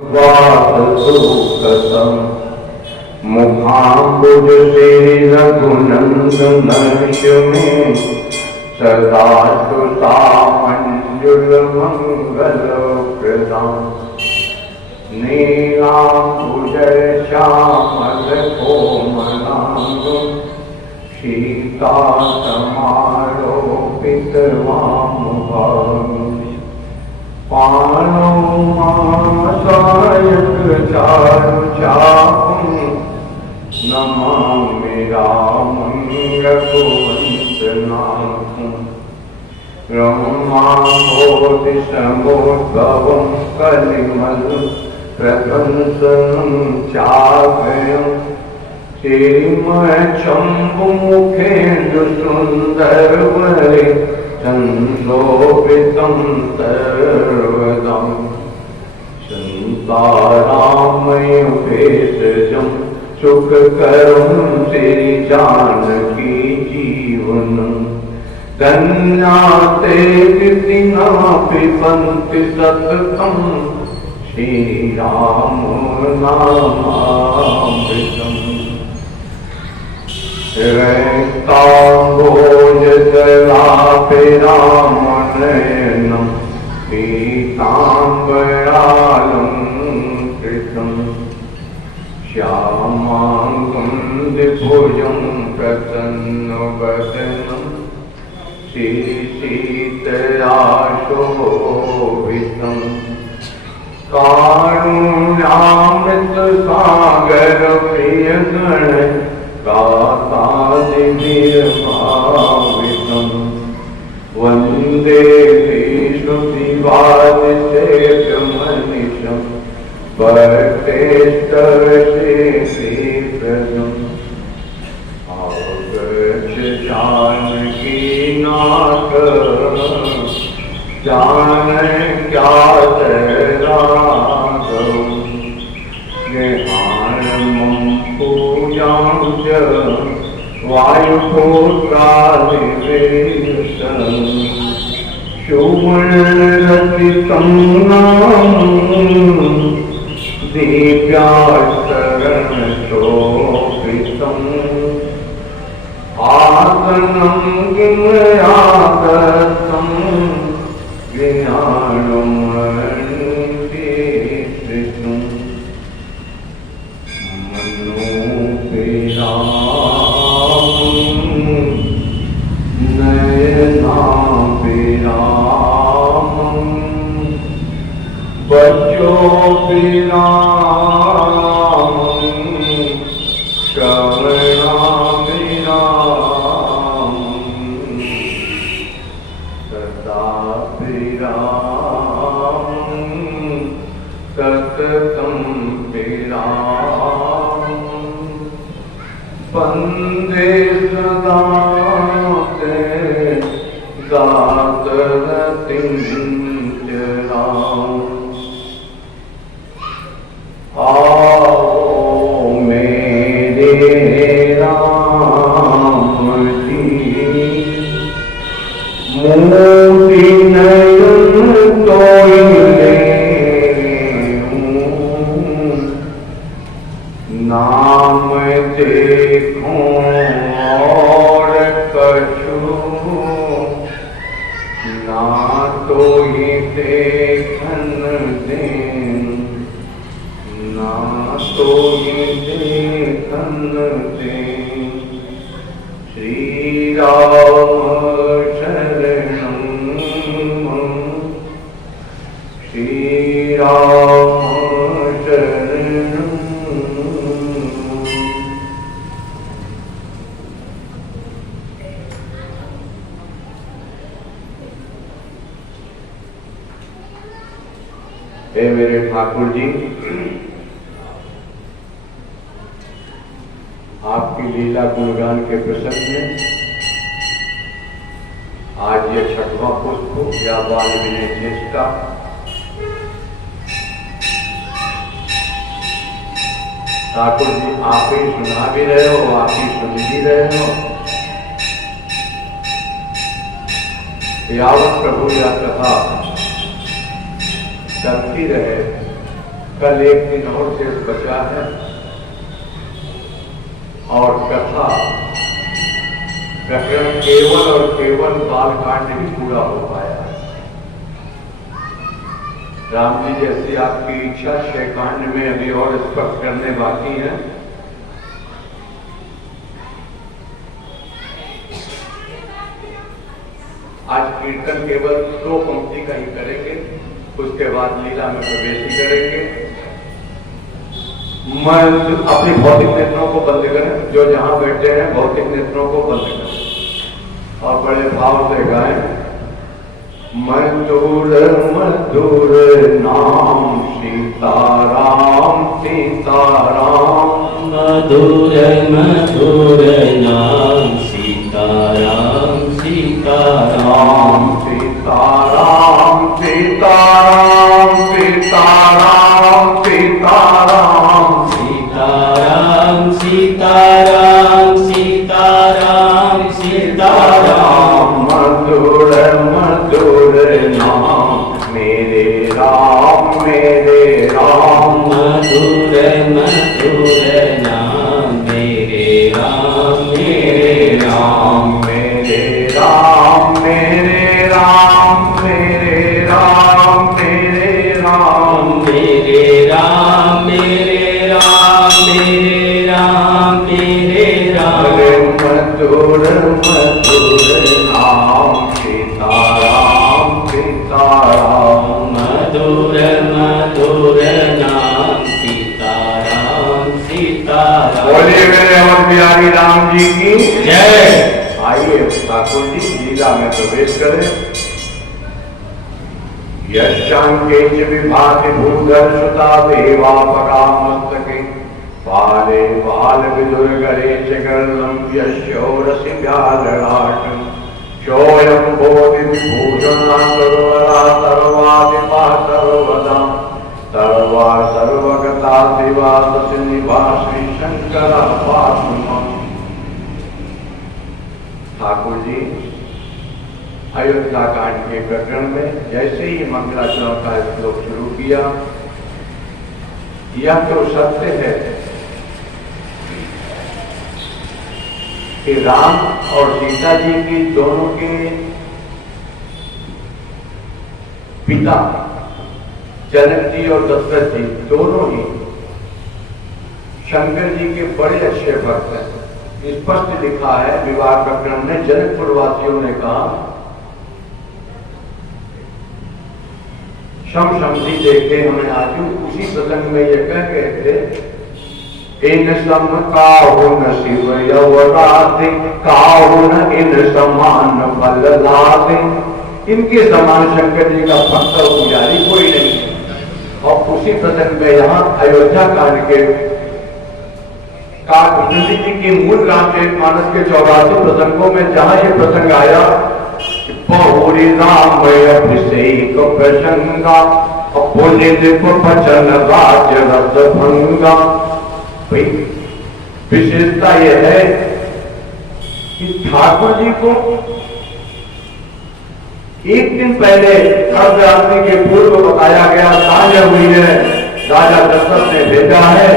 वासुकतं मुखाम्बुज से रघुनंदनश में सदा सुता मंजुल मंगल प्रदान नीलांबुज श्यामल कोमलांग सीता समारोपित वामभाग पाणौ मासायक चारु चापं नमामि रामं रघुवंशनाथं ब्रह्माभूतिसमुद्भवं कलिमल प्रध्वंसनं चाभयं श्रीमच्छम्भुमुखेन्दुसुन्दरवरे संशोभितं सर्वदा संतारामयुगेशजं सुखकरं श्रीजानकी जीवनं धन्याते कृतिना पिबन्ति सततं श्रीराम नामामृतम् रक्ताम्बोजशलाभिरामनयनं पीताम्बरालङ्कृतं श्यामाङ्गं द्विभुजं प्रसन्नवदनं श्रीसीतयाशोभितं कारुण्यामृतसागरप्रियगण गातादिवीरभावितं वन्दे श्रुतिवादिसेव्यमनिशं वर्तेष्टवशेषप्रदम् आवगच्छ जानकीनाथ जानक्यातराघवम् ज्ञानमं पूजां च वायुपुत्रादिवेशं सुवर्णरचितं नाम दिव्यास्तरणशोभितम् आसनं किमयागतं ज्ञानमण्डितं नयनाभिरामं वचोभिरामं श्रवणाभिरामं सदाभिरामं सततं विरामं वन्दे सदा ते दातरतिं जराम् आओ मेरे राम जी मोती नयन तोइले नाम देखूं और कछु ना तो ये देखन दें ना तो ये देखन दें श्री राम शरणं श्री राम शरणं। हे मेरे ठाकुर जी, आपकी लीला गुणगान के प्रसंग में आज ये 6वां पुष्प या बाल विनय चेष्टा ठाकुर जी आप ही सुना भी रहे हो, आप ही सुन भी रहे हो। यावत प्रभु या कथा चलती रहे कल एक दिन और शेष बचा है और कथा प्रकरण केवल और केवल बालकांड ही पूरा हो पाया। राम जी जैसी आपकी इच्छा 6 कांड में अभी और स्पष्ट करने बाकी है। आज कीर्तन केवल 2 पंक्ति का ही करेंगे, उसके बाद लीला में प्रवेश ही करेंगे। मैं अपनी भौतिक नेत्रों को बंद करें, जो जहां बैठे हैं भौतिक नेत्रों को बंद करें और बड़े भाव से गाएं। मधुर मधुर नाम सीताराम सीताराम, मधुर मधुर नाम सीताराम सीताराम, सीताराम सीताराम सीताराम सीताराम, सीताराम सीताराम सीताराम सीताराम, मधुर मधुर नाम मेरे राम मेरे राम, मधुर मधुर नाम मेरे राम मेरे राम, मेरे राम मेरे राम मेरे राम मेरे राम, मेरे राम मेरे राम मेरे राम मेरे राम, मधुर मधुर नाम सीताराम सीताराम, मधुर मधुर नाम सीताराम सीताराम। बोलिए मेरे और बिहारी राम जी की जय। आइए ठाकुर जी लीला में प्रवेश करें। यशांके विभाति भूधर सुता देवा परामस्तके, बाले बाल विदुर गरे चगर्लम यशोरसि व्यालराटम, शोयम बोधि विभूषणा सर्वरा सर्वादिपा सर्वदा, सर्वा सर्वगता दिवा सचिनिभा श्री शंकर पात्मा। ठाकुर जी अयोध्या कांड के प्रकरण में जैसे ही मंगलाचरण का श्लोक शुरू किया, यह तो सत्य है कि राम और सीता जी की दोनों के पिता जनक जी और दशरथ जी दोनों ही शंकर जी के बड़े अच्छे भक्त हैं। स्पष्ट लिखा है विवाह प्रकरण में, जनकपुर वासियों ने कहा शम शमसी देखे हमें आजू। उसी प्रसंग में ये कह गए थे इन सम काहुन शिव यवराते, काहुन इन समान फल लाते। इनके समान शंकर जी का भक्त और पुजारी कोई नहीं है। और उसी प्रसंग में यहाँ अयोध्या कांड के कृष्ण जी की मूल रामचरितमानस के 84 प्रसंगों में जहां ये प्रसंग आया, बहुरी राम अभिषेक प्रसंगा, पुनित पचन राज रस भंगा। विशेषता यह है कि ठाकुर जी को एक दिन पहले अर्धरात्रि के पूर्व बताया गया, साझा हुई है, राजा दशरथ ने भेजा है,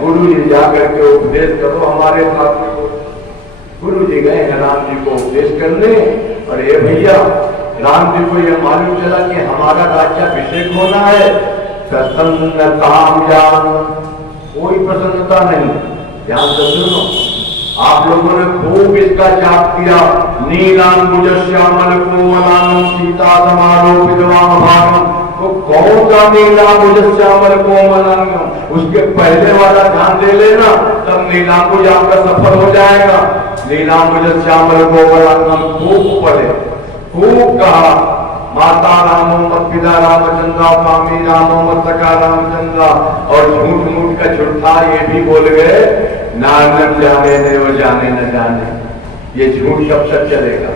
गुरु जी जाकर के उपदेश करो हमारे ठाकुर को। गुरु जी गए राम जी को उपदेश करने, और ये भैया राम जी को यह मालूम चला कि हमारा राज्याभिषेक होना है। प्रसन्नताम जान, कोई प्रसन्नता नहीं। ध्यान से सुनो, आप लोगों ने खूब इसका जाप किया। नीलांबुज श्यामल कोमलांगम सीता समारोह विद्वान भागम। तो कौन सा नीलांबुज श्यामल कोमलांगम, उसके पहले वाला ध्यान दे लेना, तब नीलांबुज आपका सफल हो जाएगा। नीलांबुज श्यामल कोमलांगम खूब पढ़े, खूब कहा। माता रामो मत पिता रामचंद्रा, स्वामी रामो मत सखा रामचंद्रा। और झूठ मूठ का झूठा ये भी बोल गए, नानक जाने न वो जाने न जाने, ये झूठ कब तक चलेगा।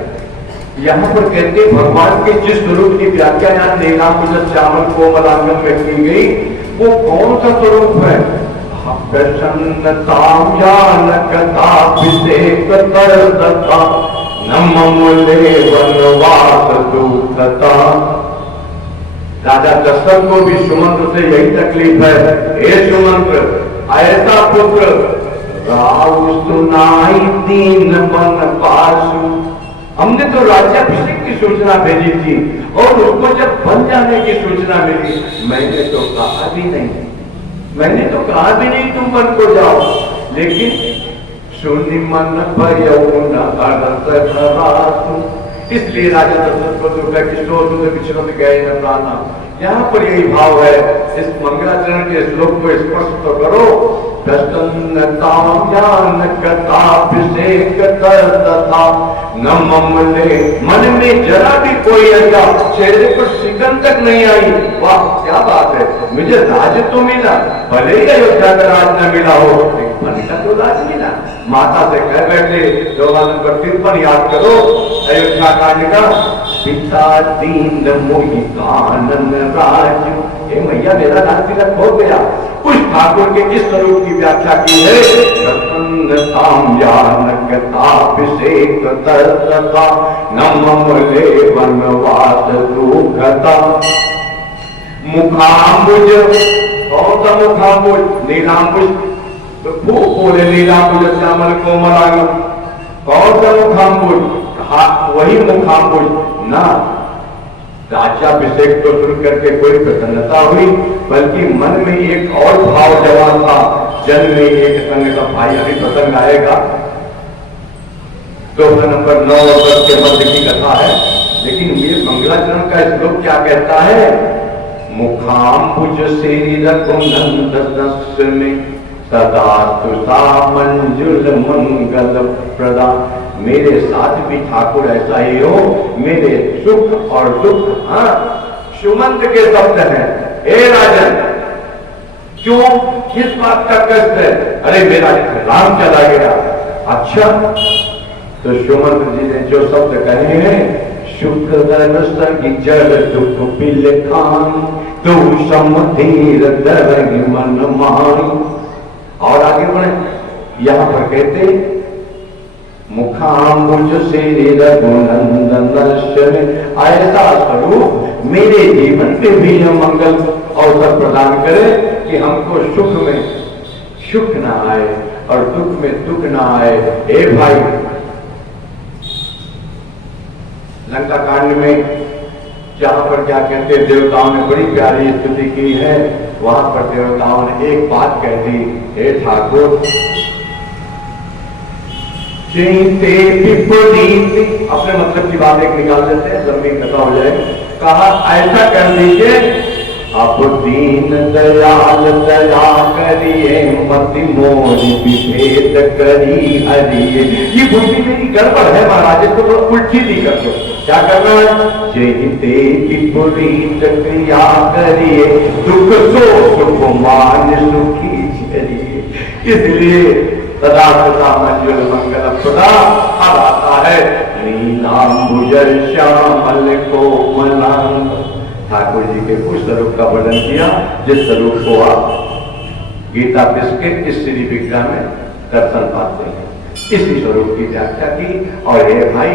यहाँ पर कहते भगवान के जिस स्वरूप की व्याख्या यहाँ नीलांबुज श्यामल कोमलांगम में की गई, वो कौन सा स्वरूप है। प्रसन्नताम जानकताभिषेक तरतता, नममुले वनवास दूतता। राजा दशरथ को भी सुमंत्र से यही तकलीफ है। हे सुमंत्र, ऐसा पुत्र राहु सुनाई दीन बन पासु। हमने तो राज्याभिषेक की सूचना भेजी थी और उसको जब बन जाने की सूचना मिली, मैंने तो कहा भी नहीं, मैंने तो कहा भी नहीं तुम वन को जाओ, लेकिन सुनि मन भयउन अरत धरातु। इसलिए राजा दशरथ को दुर्गा किशोर विचरत गए न प्राणा। यहाँ पर यही भाव है, इस मंगलाचरण के श्लोक को स्पर्श तो करो। तथा न ममले, मन में जरा भी कोई ऐसा चेहरे पर शिकन तक नहीं आई। वाह क्या बात है, मुझे राज तो मिला, भले ही अयोध्या का राज न मिला हो, मन का तो राज मिला। माता से कह बैठे, 53 याद करो अयोध्या कांड का। पिता दीन मोहि कानन राज, हे मैया मेरा राज तिलक हो गया। उस ठाकुर के इस स्वरूप की व्याख्या की है। अभिषेक तरता नमले वनवास दुखता। मुखाम्बुज, कौन सा मुखाम्बुज? नीलाम्बुज, तो खूब बोले नीलाम्बुज श्यामल कोमलांग। कौन सा मुखाम्बुज? वही मुखाम्बुज ना। राज्याभिषेक तो सुन करके कोई प्रसन्नता हुई, बल्कि मन में एक और भाव जमा था। जन्म में एक संग का भाई, अभी प्रसंग आएगा। दोहा नंबर 9 और 10 के मध्य की कथा है, लेकिन ये मंगलाचरण का श्लोक क्या कहता है? मुखाम्बुज से रघुनंदन में सदा तुषा मंजुल मंगल प्रदा। मेरे साथ भी ठाकुर ऐसा ही हो, मेरे सुख और दुख। हाँ, सुमंत के शब्द हैं। हे राजन, क्यों, किस बात का कष्ट है? अरे मेरा राम चला गया। अच्छा, तो सुमंत जी ने जो शब्द कहे हैं, सुख संग जल दुख पिल खान, तू समधीर दर मन मान। और आगे बढ़े, यहां पर कहते मुखाम्बुज से रघुनंदन दर्शन। ऐसा स्वरूप मेरे जीवन में भी मंगल अवसर प्रदान करे कि हमको सुख में सुख ना आए और दुख में दुख ना आए। हे भाई, लंका कांड में जहां पर क्या कहते देवताओं ने बड़ी प्यारी स्तुति की है, वहां पर देवताओं ने एक बात कह दी, हे ठाकुर चिंते विपरीत। अपने मतलब की बात एक निकाल देते हैं, लंबी कथा हो जाए। कहा ऐसा कर दीजिए, अब दीन दयाल दया करिए, मति मोरी विभेद करी हरिये। ये बुद्धि मेरी गड़बड़ है महाराज, इसको थोड़ा उल्टी दी कर दो। क्या करना है? चेते विपरीत क्रिया करिए, दुख सो सुख मान सुखी झरिए। इसलिए सदा सदा मंजुल मंगल प्रदा। अब आता है नीलाम्बुज श्यामल कोमलांग। ठाकुर जी के उस स्वरूप का वर्णन किया जिस स्वरूप को आप गीता बिस्किट इस श्री विग्रह में दर्शन पाते हैं। इसी स्वरूप की व्याख्या की। और ये भाई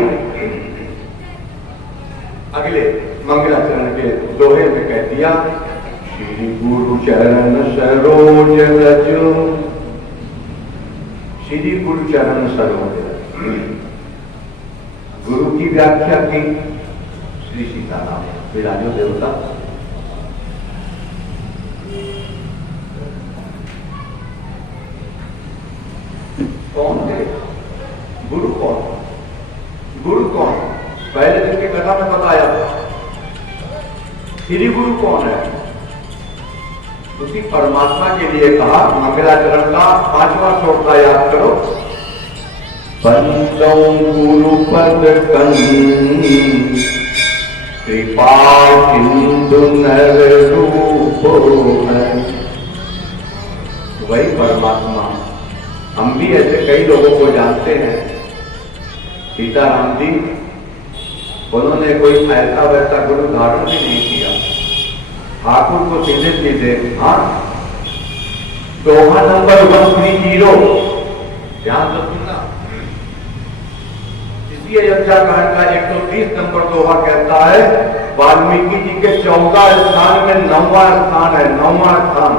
अगले मंगलाचरण के दोहे में कह दिया, श्री गुरु चरण सरोज रज। श्री गुरु चरण सरोज, गुरु की व्याख्या की श्री सीताराम विराजो देवता। कौन है गुरु? कौन गुरु? कौन? पहले दिन की कथा में बताया श्री गुरु कौन है? उसी परमात्मा के लिए कहा। मंगलाचरण का 5वां श्लोक का याद करो। बंदों गुरु पद कंद, कृपा सिंधु नर रूप है। वही परमात्मा। हम भी ऐसे कई लोगों को जानते हैं। सीताराम जी, उन्होंने कोई ऐसा वैसा गुरु धारण भी नहीं किया। ठाकुर को सीधे सीधे, हाँ, दोहा नंबर 130, ध्यान से सुनना। इसी अयोध्या कांड का 130 नंबर दोहा कहता है, वाल्मीकि जी के 14 स्थान में 9वां स्थान है, 9वां स्थान,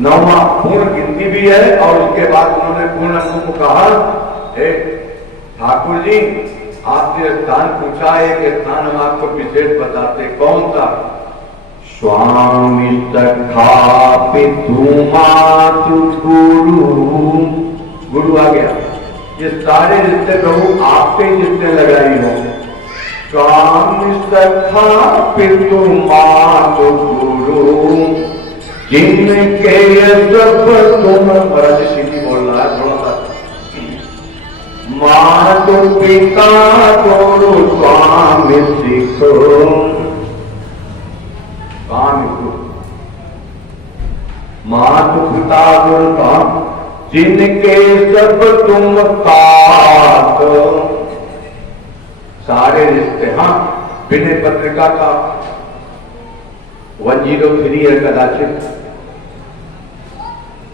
9वां पूर्ण गिनती भी है। और उसके बाद उन्होंने पूर्ण अंक को कहा, ठाकुर जी आपने स्थान पूछा, एक स्थान हम आपको विशेष बताते, कौन सा? स्वामी सखा पितु मातु गुरु, गुरु आ गया। ये सारे रिश्ते प्रभु आपके रिश्ते लगाई हो। स्वामी सखा पितु मातु गुरु जिनके सब तुम, बड़ा सीधी बोल रहा है थोड़ा सा, मातु पिता गुरु स्वामी सिखो, स्वामी गुरु मातु पिता गुरु स्वामी जिनके सब तुम साथ। सारे रिश्ते, हाँ विनय पत्रिका का 103 है कदाचित।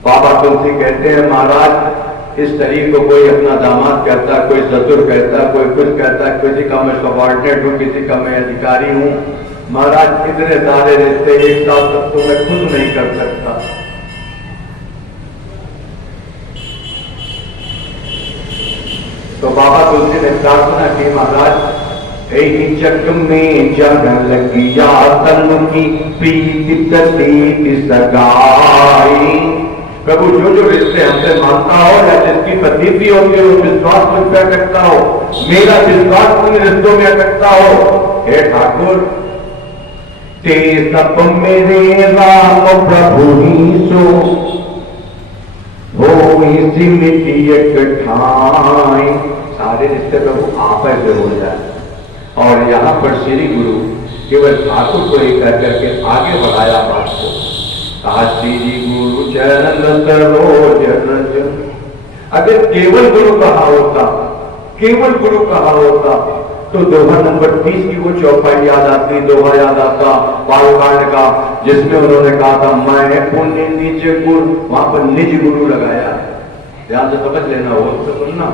बाबा तुलसी कहते हैं, महाराज इस शरीर को कोई अपना दामाद कहता, कोई ससुर कहता, कोई कुछ कहता, किसी का मैं सबॉर्डिनेट हूं, किसी का मैं अधिकारी हूं। महाराज इतने सारे रिश्ते एक साथ सबको मैं खुद नहीं कर सकता। तो बाबा तुलसी ने प्रार्थना की, महाराज यही जग में जगन लगिया तन की प्रीति प्रतीति सगाई। प्रभु जो जो रिश्ते हमसे मानता हो या जिसकी प्रतीति होती है, वो विश्वास मुझ पर अटकता हो, मेरा विश्वास उन रिश्तों में अटकता हो। हे ठाकुर ते सब मेरे राम प्रभु ही सो हो मिट्टी एक ठाई। सारे रिश्ते प्रभु आप से हो जाए। और यहाँ पर श्री गुरु केवल ठाकुर को ही कह करके आगे बढ़ाया बात को, कहा श्री गुरु चरण सरोज रज। अगर केवल गुरु कहा होता, केवल गुरु कहा होता तो दोहा नंबर 30 की वो चौपाई याद आती, दोहा याद आता बालकांड का, जिसमें उन्होंने कहा था मैं पुण्य निज गुरु, वहां पर निज गुरु लगाया। ध्यान से समझ लेना हो तो सुनना,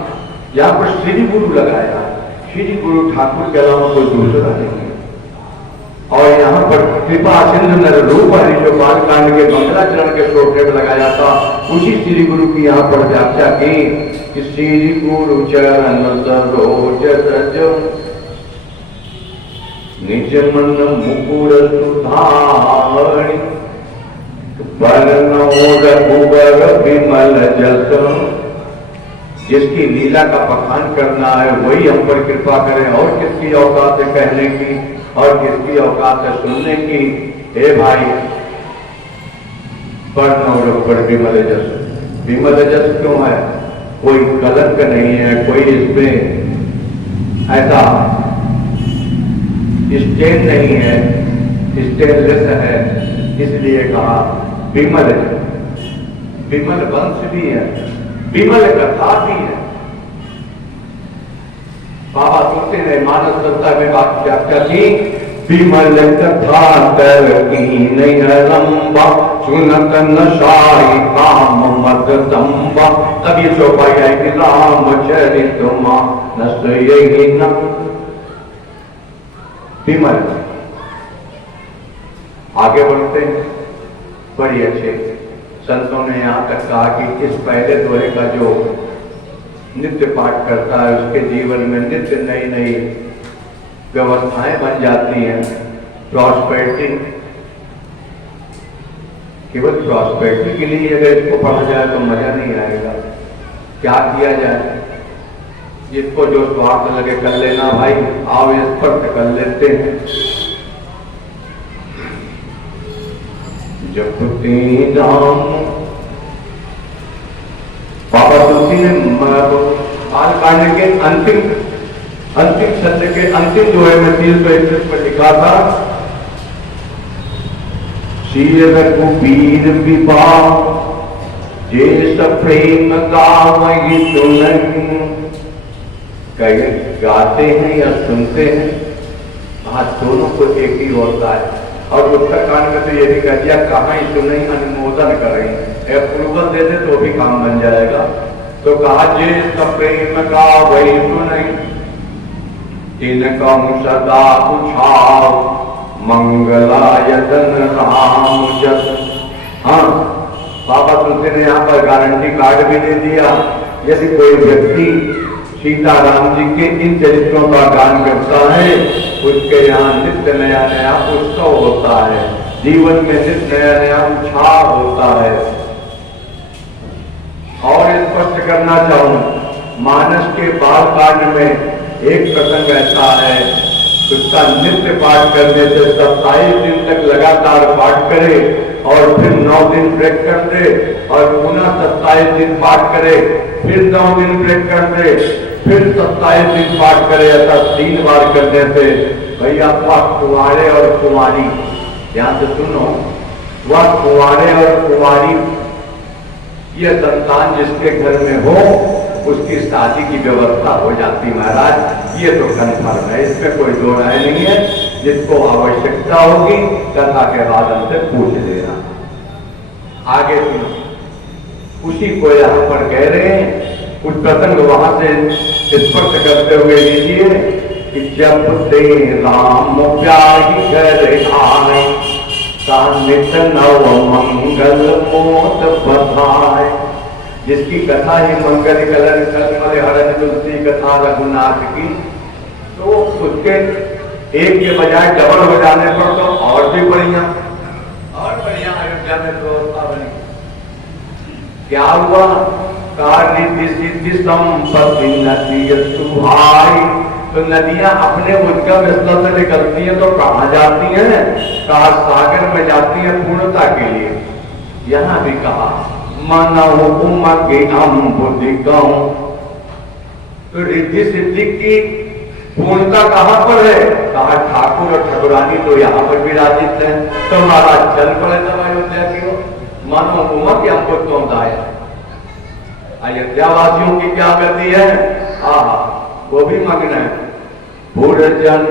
यहाँ पर श्री गुरु लगाया। श्री गुरु ठाकुर के अलावा कोई दूसरा नहीं। और यहाँ पर कृपा सिंधु नर रूप हरि जो बालकांड के मंगलाचरण के श्लोक में लगाया था, उसी श्री गुरु की यहाँ पर व्याख्या की, श्री गुरु चरण सरोज रज निज मन मुकुर सुधारि बरनौ रघुबर विमल जस। जिसकी लीला का बखान करना है वही हम पर कृपा करें, और किसकी औकात है कहने की और किसकी औकात है सुनने की। हे भाई बरनौ रघुबर विमल जस, विमल जस क्यों है? कोई कलंक नहीं है, कोई इसमें ऐसा स्टेन नहीं है, स्टेनलेस है, इसलिए कहा विमल। विमल वंश भी है, विमल कथा भी है। बाबा तुलसी ने मानस संस्था में बात व्याख्या की, विमल कथा कर की नहीं लंबा सुनत नशाई काम मद दम्बा। तब ये चौपाई आई कि रामचरित मानस यही न विमल। आगे बढ़ते हैं, बड़ी अच्छे संतों ने यहां तक कहा कि इस पहले दोहे का जो नित्य पाठ करता है उसके जीवन में नित्य नई नई व्यवस्थाएं बन जाती हैं। प्रॉस्पेरिटी, केवल प्रॉस्पेरिटी के लिए अगर इसको पढ़ा जाए तो मजा नहीं आएगा। क्या किया जाए? जिसको जो स्वार्थ लगे कर लेना भाई, आओ इस पर कर लेते हैं। जपते राम, बाबा तुलसी ने बालकांड के अंतिम सत्र के अंतिम दोहे में 331 पर लिखा था, श्री रघुबीर विवाह जे सब प्रेम गावहि सुनहि। कहीं गाते हैं या सुनते हैं, हाथ दोनों को एक ही होता है। और उत्तरकांड में तो ये भी कह दिया, कहाँ सुनई अनुमोदन करें, अप्रूवल दे दे तो भी काम बन जाएगा। तो कहा जे सब प्रेम का वही सुनई, इनका सदा पूछाओ मंगलायतन राम जस। हाँ, बाबा तुलसी ने यहाँ पर गारंटी कार्ड भी दे दिया, यदि कोई व्यक्ति सीताराम जी के इन चरित्रों का गान करता है, उसके यहाँ नित्य नया नया उत्सव होता है, जीवन में नित्य नया नया उत्साह होता है। और स्पष्ट करना चाहूं, मानस के बाल कांड में एक प्रसंग ऐसा है, उसका नित्य पाठ करने से 27 दिन तक लगातार पाठ करे और फिर 9 दिन ब्रेक कर दे और पुनः 27 दिन पाठ करे, फिर 9 दिन ब्रेक कर दे, फिर 27 दिन पाठ करे। ऐसा 3 बार करने से भैया वह कुंवारे और कुमारी, ध्यान से सुनो, वह कुंवारे और कुमारी ये संतान जिसके घर में हो उसकी शादी की व्यवस्था हो जाती महाराज। ये तो कन्फर्म है, इसमें कोई दो राय नहीं है। जिसको आवश्यकता होगी कथा के बाद हमसे पूछ लेना। आगे सुनो, उसी को यहाँ पर कह रहे हैं, कुछ प्रसंग वहां से स्पष्ट करते हुए लीजिए कि जब से राम व्याही घर आए, नित नव मंगल मोत बधाए। जिसकी कथा ही मंगल कलर कलमल हरण तुलसी कथा रघुनाथ की, तो उसके एक के बजाय डबल हो जाने पर तो और भी बढ़िया अयोध्या में व्यवस्था बनी। क्या हुआ? कार्य सिद्धि संपत्ति नदी सुहाई। तो नदियां अपने उद्गम स्थल से निकलती हैं तो कहाँ जाती हैं? कार सागर में जाती हैं पूर्णता के लिए। यहाँ भी कहा मानव उमगे हम बुद्धि कहूं। तो रिद्धि सिद्धि की पूर्णता कहाँ पर है? कहा ठाकुर और ठाकुरानी तो यहाँ पर विराजित है। तो महाराज चल पड़े तब अयोध्या की ओर। मानो उमग हम बुद्धों दाया। अयोध्या वासियों की क्या गति है? आहा, वो भी मग्न है। पुरजन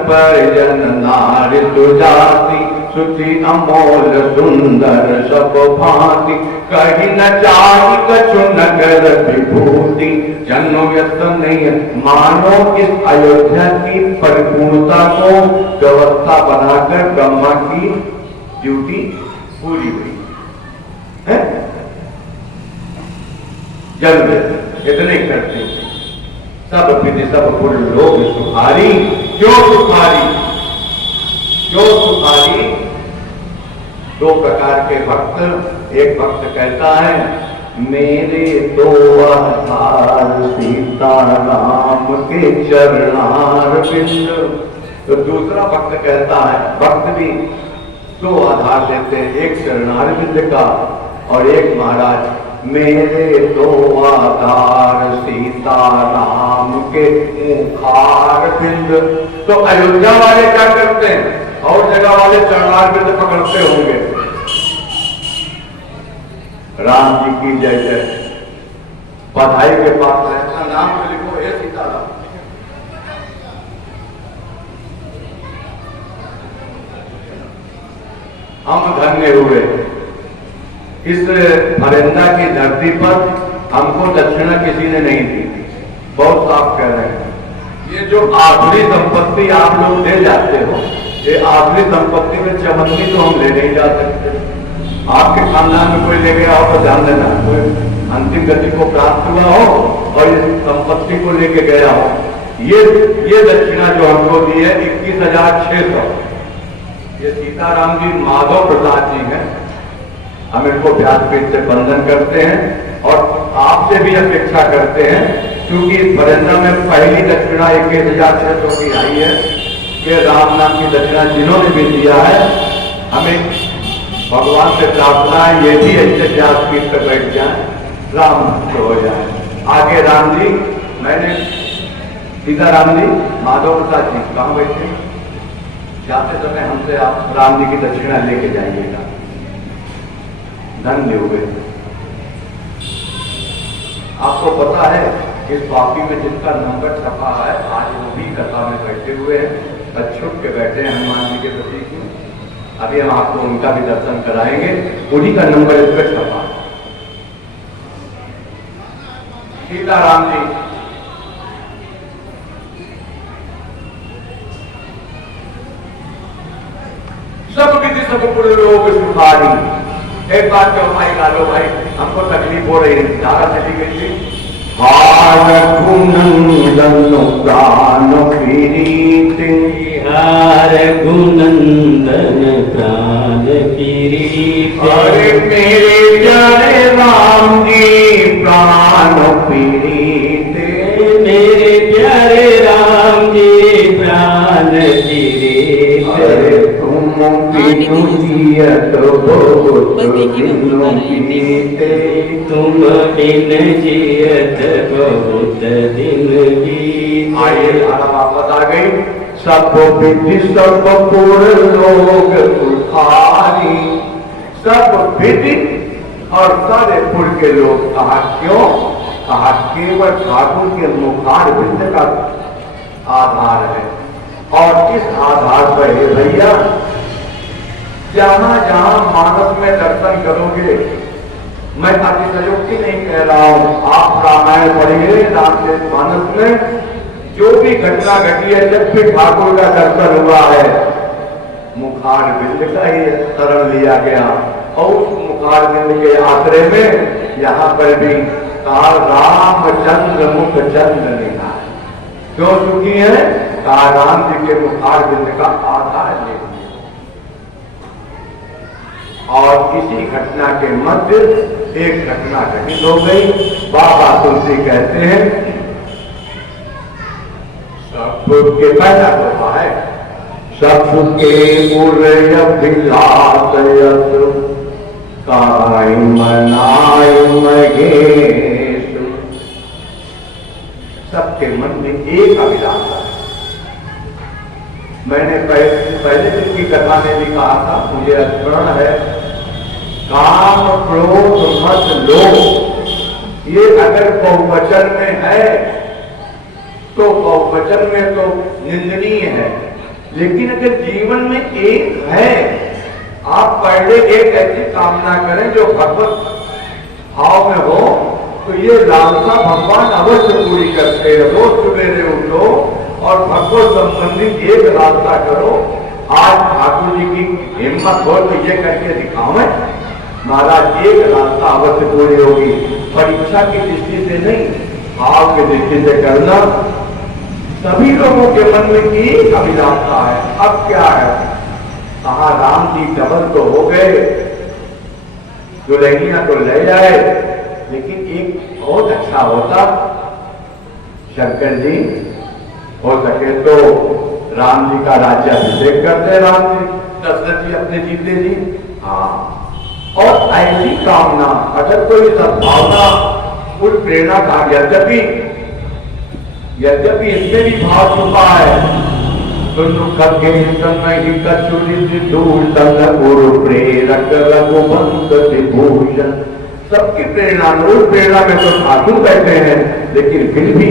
परिजन नारी सुजाति, सुचि अमोल सुंदर सब भांति। कहीं न चाही कछु नगर विभूति, जन्नो व्यस्त नहीं मानो इस अयोध्या की परिपूर्णता को व्यवस्था बनाकर ब्रह्मा की ड्यूटी पूरी हुई है। जल्द इतने करते सब विधि सब पुर लोग सुखारी। क्यों सुखारी? क्यों सुखारी? 2 प्रकार के भक्त। एक भक्त कहता है मेरे 2 आधार सीताराम के चरणार बिंद। तो दूसरा भक्त कहता है, भक्त भी 2 आधार लेते हैं, एक चरणार बिंद का और एक महाराज मेरे 2 आधार सीताराम के मुखार बिंद। तो अयोध्या वाले क्या करते हैं? और जगह वाले चरणार बिंद पकड़ते होंगे। राम जी की जय जय। बधाई के पास रहता नाम तो लिखो हे सीताराम। हम धन्य हुए इस फरेंदा की धरती पर, हमको दक्षिणा किसी ने नहीं दी। बहुत साफ कह रहे हैं। ये जो आखिरी संपत्ति आप लोग दे जाते हो, ये आखिरी संपत्ति में चमत्ती तो हम ले नहीं जा सकते। आपके खानदान में कोई ले गया हो तो ध्यान देना, कोई अंतिम गति को प्राप्त हुआ हो और इस संपत्ति को लेके गया हो। ये दक्षिणा जो हमको दी है 21,600। ये सीताराम जी माधव प्रसाद जी हैं। हम इनको व्यासपीठ से वंदन करते हैं और आपसे भी अपेक्षा करते हैं, क्योंकि इस फरेंदा में पहली दक्षिणा 21,600 की आई है। कि राम नाम की दक्षिणा जिन्होंने भी दिया है, हमें भगवान से प्रार्थना है ये भी ऐसे व्यासपीठ पर बैठ जाए, राम भक्त हो जाए। आगे राम जी, मैंने सीताराम जी माधव प्रसाद जी कहाँ बैठे? जाते समय हमसे आप राम जी की दक्षिणा लेके जाइएगा। धन्य हुए। आपको पता है इस कॉपी में जिनका नंबर छपा है, आज वो भी कथा में बैठे हुए हैं, छुप के बैठे हैं हनुमान जी के प्रतीक में। अभी हम आपको उनका भी दर्शन कराएंगे। उन्हीं का नंबर इस पर छपा। सीताराम जी पुर लोग सुखारी। एक बात क्यों भाई गालो भाई, हमको तकलीफ हो रही है, धारा चली गई थी। हार गुनंदन प्राण पीड़ित, हार गुनंदन प्राण पीड़ित। अरे मेरे प्यारे राम जी प्राण पीड़ित, मेरे प्यारे राम जी प्राण पीड़ित। अरे तुम बिनु जियत बहुत बिनु बीते, तुम बिन जियत बहुत दिन बीते। आइए धारा वापस आ गई। सब विधि सब पुर लोग सुखारी, सब विधि और सारे पुर के लोग। कहा क्यों? कहा केवल ठाकुर के मुखार बिंद का आधार है। और इस आधार पर हे भैया, जहां जहां मानस में दर्शन करोगे, मैं अतिशयोक्ति नहीं कह रहा हूं, आप रामायण पढ़िए, रामचरितमानस में जो भी घटना घटी है, जब भी ठाकुर का दर्शन हुआ है, मुखार बिंद का ही शरण लिया गया। और उस मुखार बिंद के आश्रय में यहाँ पर भी कहा रामचंद्र मुख चंद्र लिखा है। क्यों चुकी है? कहा राम जी के मुखार बिंद का आधार ले लिया। और इसी घटना के मध्य एक घटना घटित हो गई। बाबा तुलसी कहते हैं, सबके पहला तोहफा है, सबके उरय विलास यत्र काई मनाय महेश। सबके मन में एक अभिलाषा है। मैंने पहले दिन की कथा में भी कहा था, मुझे स्मरण है, काम क्रोध मत लोभ, ये अगर बहुवचन में है तो बहुवचन में तो निंदनीय है, लेकिन अगर जीवन में एक है, आप पहले एक ऐसी कामना करें जो भगवत भाव में हो, तो ये लालसा भगवान अवश्य पूरी करते हैं। रोज सवेरे उठो और भगवत संबंधित एक लालसा करो। आज ठाकुर जी की हिम्मत हो तो ये करके दिखाओ, महाराज एक लालसा अवश्य पूरी होगी। परीक्षा की दृष्टि से नहीं, भाव की दृष्टि से करना। सभी लोगों के मन में एक अभिलाषा है। अब क्या है? कहा राम जी डबल तो हो गए, दुल्हनिया तो ले जाए, लेकिन एक बहुत अच्छा होता, शंकर जी हो सके तो राम जी का राज्याभिषेक करते, राम जी दशरथ जी अपने जीते जी। हाँ, और ऐसी कामना अगर कोई सद्भावना उस प्रेरणा का, यद्यपि इसमें भी भाव छुपा है, गुरु प्रेरक रघुवंश विभूषण। सबकी प्रेरणा में, उस प्रेरणा में तो ठाकुर बैठे हैं, लेकिन फिर भी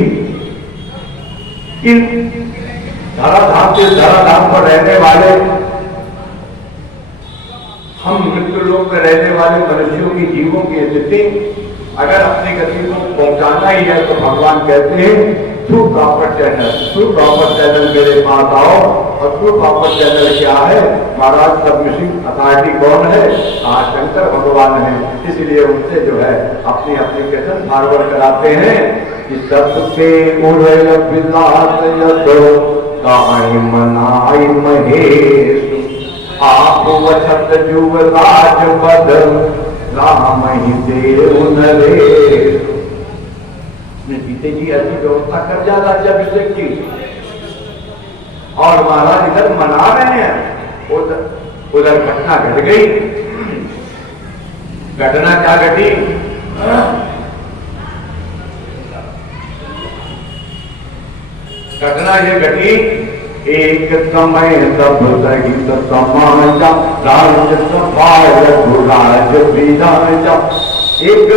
इन धराधाम से धराधाम पर रहने वाले, हम मृत्यु लोक में रहने वाले मनुष्यों की, जीवों की स्थिति अगर अपनी गति को पहुंचाना ही है तो भगवान कहते हैं through proper channel, through proper channel मेरे पास आओ। और थ्रू प्रॉपर चैनल क्या है? महाराज सबमिशिंग अथॉरिटी कौन है? शंकर भगवान है। इसलिए उनसे जो है अपनी एप्लीकेशन फॉरवर्ड कराते हैं कि सबके उरय विलास यतो काई मनाय महेश, आप वचत जुवराज पद राम ही देव नरेश। सीते जी ऐसी व्यवस्था कर जा राज्याभिषेक की, और महाराज इधर मना रहे हैं, उधर घटना घट गई। घटना क्या घटी? घटना ये घटी, एक समय सब सहित समाज राज सभाय राज विराज। एक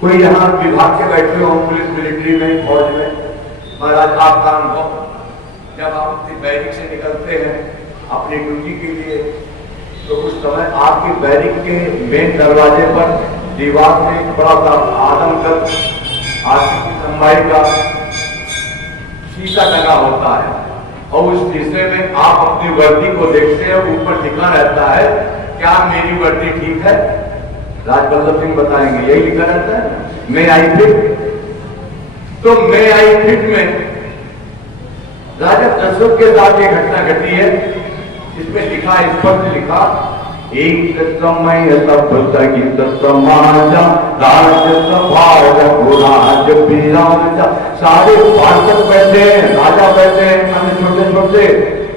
कोई यहाँ विभाग के बैठे हो, पुलिस मिलिट्री में, फौज में, महाराज आपका अनुभव, जब आप अपनी बैरिक से निकलते हैं अपनी ड्यूटी के लिए, तो उस समय आपकी बैरिक के मेन दरवाजे पर दीवार में एक बड़ा सा आदमकद आदमी की लंबाई का शीशा लगा होता है। और उस शीशे में आप अपनी वर्दी को देखते हैं, ऊपर लिखा रहता है क्या मेरी वर्दी ठीक है? राजवल्लभ सिंह बताएंगे, यही लिखा रहता है मे आई फिट। तो मे आई फिट में राजा दशरथ के साथ ये घटना घटी है। इसमें लिखा, स्पष्ट लिखा, एक समय तब तगित समाज राज सभाज राज विराज। सारे पार्षद बैठे हैं, राजा बैठे हैं, अन्य छोटे छोटे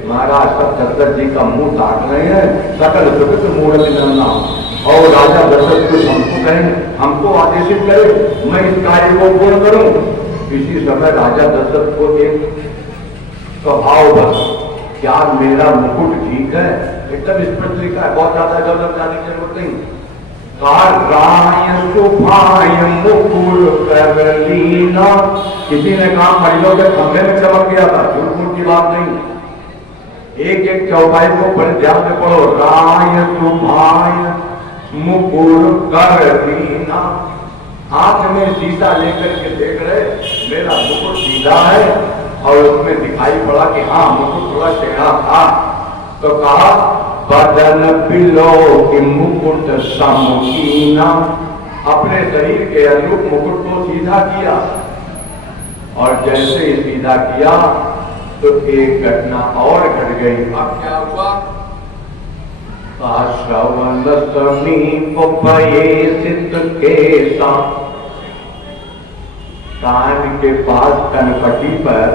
महाराज सब दशरथ जी का मुंह ताक रहे हैं, सकल सुकृत मूर्ति नन्ना। और राजा दशरथ को हमको कहें, हमको आदेशित करे, मैं इस कार्य को पूर्ण करूं। इसी समय राजा दशरथ को एक स्वभाव बस, क्या मेरा मुकुट ठीक है? एकदम स्पष्ट लिखा है, बहुत ज्यादा गलत जाने की जरूरत नहीं। मुकुट करलीना, किसी ने कहा महिलों के खंभे में चमक गया था, झूठ मूठ की बात नहीं। एक एक चौपाई को बड़े ध्यान से पढ़ो। राय सुभाय मुकुट करलीना, आंख में शीशा लेकर के देख रहे, मेरा मुकुट सीधा है। और उसमें दिखाई पड़ा कि हाँ मुकुट थोड़ा टेढ़ा था, तो कहा बदन पिलो कि मुकुट समकीना, अपने शरीर के अनुरूप मुकुट को सीधा किया। और जैसे ही सीधा किया तो एक घटना और घट गई। अब क्या हुआ? श्रवण समीप सिद्ध के साथ, कान के पास कनपटी पर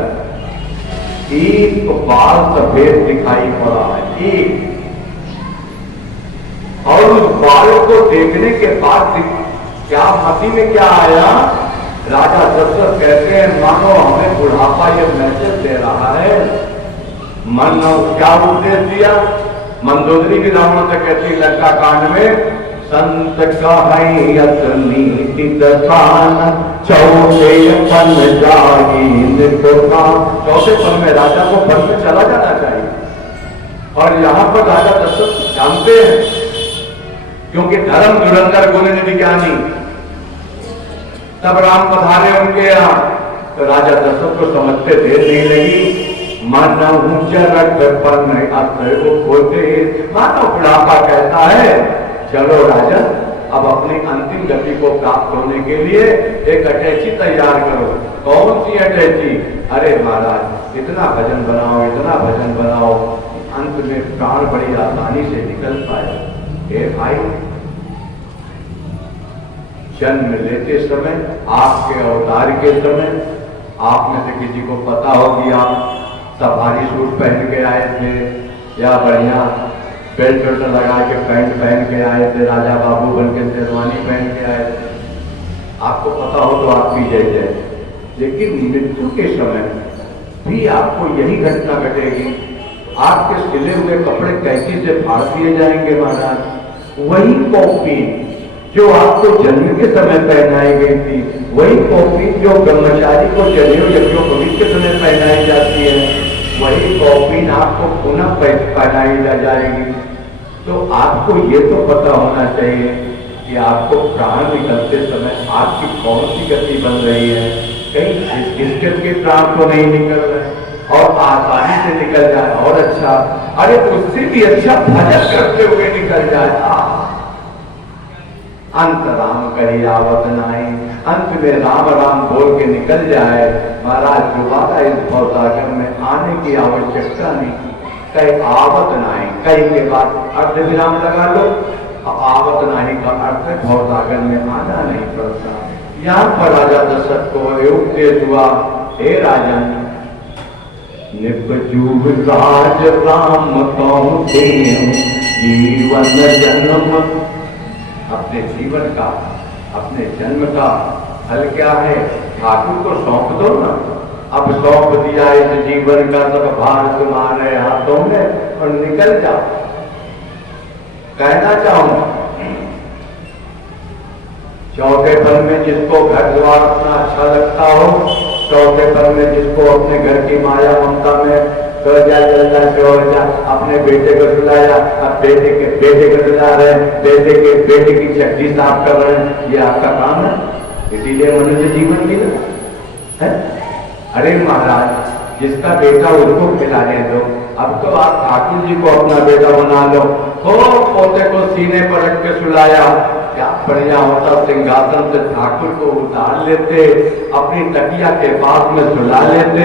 एक बाल सफेद दिखाई पड़ा है, एक। और उस बाल को देखने के बाद क्या मती में क्या आया? राजा दशरथ कहते हैं मानो हमें बुढ़ापा ये मैसेज दे रहा है। मन क्या उपदेश दिया? मंदोदरी की रावण से कहती लंका कांड में, संत कहत नीति दशान चौथे पन जागी। चौथे पन में राजा को वन में चला जाना चाहिए। और यहाँ पर राजा दशरथ जानते हैं, क्योंकि धर्म धुरंधर गुण निधि ज्ञानी, तब राम पधारे उनके यहाँ, तो राजा दशरथ को समझते देर नहीं लगी। मानव बुढ़ापा कहता है चलो राजन, अब अपनी अंतिम गति को प्राप्त होने के लिए एक अटैची तैयार करो। कौन सी अटैची? अरे महाराज इतना भजन बनाओ, इतना भजन बनाओ, अंत में प्राण बड़ी आसानी से निकल पाए। हे भाई, जन्म लेते समय, आपके अवतार के समय, आप में से किसी को पता होगी, आप सफारी सूट पहन के आए थे या बढ़िया बेल्ट लगा के पैंट पहन के आए थे, राजा बाबू बन के शेरवानी पहन के आए थे। आपको पता हो तो आपकी जय जय। लेकिन मृत्यु के समय भी आपको यही घटना घटेगी। आपके सिले हुए कपड़े कैंची से फाड़ दिए जाएंगे महाराज। वही कॉपी जो आपको जन्म के समय पहनाई गई थी, वही कॉपी जो ब्रह्मचारी को जनेऊ यज्ञोपवीत के समय पहनाई जाती है, वही कॉपी आपको पुनः पहनाई जा जाएगी। तो आपको ये तो पता होना चाहिए कि आपको प्राण निकलते समय आपकी कौन सी गति बन रही है। कहीं किसकिस के प्राण तो नहीं निकल रहे और आसानी से निकल जाए और अच्छा, अरे उससे भी अच्छा भजन करते हुए निकल जाए। अंत राम कही आवत नाई, अंत में राम राम बोल के निकल जाए महाराज। दोबारा इस भवसागर में आने की आवश्यकता नहीं। कई आवत नाई, कई के बाद अर्ध विराम लगा लो। आवत नाही का अर्थ भवसागर में आना नहीं पड़ता। यहाँ पर राजा दशरथ को उपदेश हुआ, हे राजन, निपजूब राज राम कहूं जीवन जन्म। अपने जीवन का, अपने जन्म का फल क्या है? ठाकुर को सौंप दो ना। अब सौंप दिया इस जीवन का सब भार तुम्हारे हाथों में और निकल जाओ। कहना चाहूंगा, चौथे पल में जिसको घर द्वार अपना अच्छा लगता हो, चौथे पल में जिसको अपने घर की माया ममता में अपने बेटे को सुलाया, अब बेटे को सुला रहे हैं, बेटे की चट्टी साफ कर रहे हैं, ये आपका काम है। इसीलिए मनुष्य जीवन मिला है। अरे महाराज, जिसका बेटा उसको खिलाने दो। अब तो आप ठाकुर जी को अपना बेटा बना लो। हो पोते को सीने पर रख के सुलाया, क्या बढ़िया होता, सिंहासन से ठाकुर को उतार लेते, अपनी तकिया के पास में सुला लेते,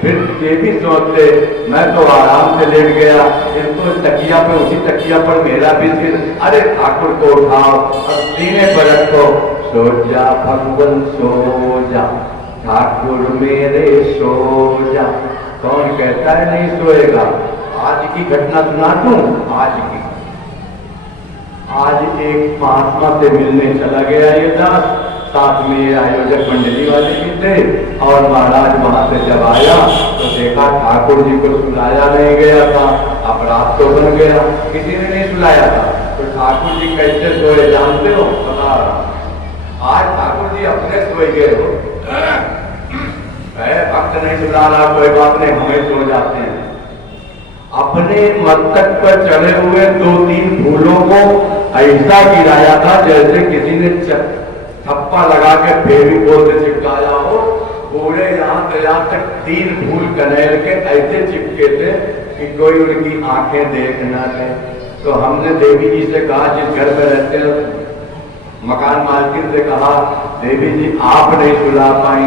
फिर ये भी सोचते मैं तो आराम से लेट गया, इसको तकिया पे, उसी तकिया पर मेरा भी सिर, अरे ठाकुर को उठाओ और सीने पर रखो, सो जा भगवान सो जा, ठाकुर मेरे सो जा। कौन कहता है नहीं सोएगा? आज की घटना सुना दूं, आज की। आज एक महात्मा से मिलने चला गया ये दास, साथ में ये आयोजक मंडली वाले भी थे, और महाराज वहां से जब आया तो देखा ठाकुर जी को सुलाया नहीं गया था। अपराध तो बन गया, किसी ने नहीं सुलाया था। तो ठाकुर जी कैसे सोए जानते हो? बता रहा, आज ठाकुर जी अपने सोए गए हो, भक्त नहीं सुला रहा, कोई बात नहीं, हमें सो जाते हैं। अपने मस्तक पर चढ़े हुए 2-3 फूलों को ऐसा गिराया था जैसे किसी ने थप्पा लगा के फेविकोल से चिपकाया हो। पूरे यहाँ से यहाँ तक 3 फूल कनेल के ऐसे चिपके थे कि कोई उनकी आंखें देख ना थे। तो हमने देवी जी से कहा, जिस घर में रहते हैं मकान मालकिन से कहा, देवी जी आप नहीं सुला पाई,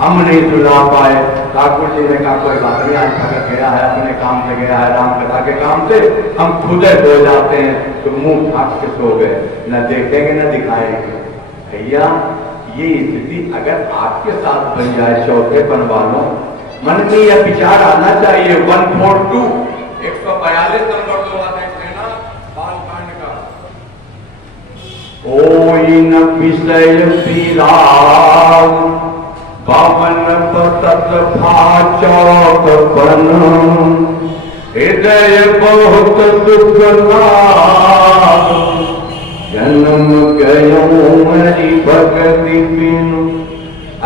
हम नहीं सुला पाए। ठाकुर जी ने कहा कोई बात नहीं, आज भगत गया है, अपने काम से गया है, राम कथा के काम से, हम खुद सो जाते हैं। तो मुंह ठाक के सो गए, न देखेंगे न दिखाएंगे। भैया ये स्थिति अगर आपके साथ बन जाए, चौथेपन वालों, मन में यह विचार आना चाहिए। 142 142 नंबर 2 देख लेना बालकांड का। कोई न विषय विराग बावन पतत भाचौक बन, हृदय बहुत दुख लाग, जन्म गयो मेरी भक्ति बिनु।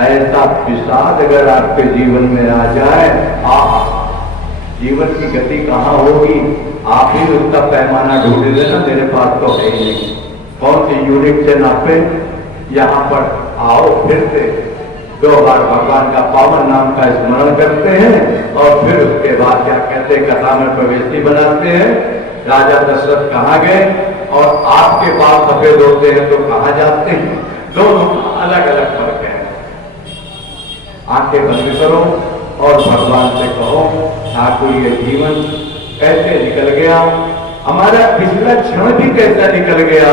ऐसा विषाद अगर आपके जीवन में आ जाए, जीवन की गति कहाँ होगी? आप ही उसका पैमाना ढूंढ लेना, मेरे पास तो है ही नहीं। कौन सी यूनिट से नापे? यहाँ पर आओ, फिर से 2 बार भगवान का पावन नाम का स्मरण करते हैं, और फिर उसके बाद क्या कहते हैं, कथा में प्रवेशी बनाते हैं। राजा दशरथ कहाँ गए और आपके बाल सफेद होते हैं तो कहाँ जाते हैं? दोनों अलग अलग फर्क है। आंखें बंद करो और भगवान से कहो, ठाकुर ये जीवन कैसे निकल गया, हमारा पिछला क्षण भी कैसा निकल गया,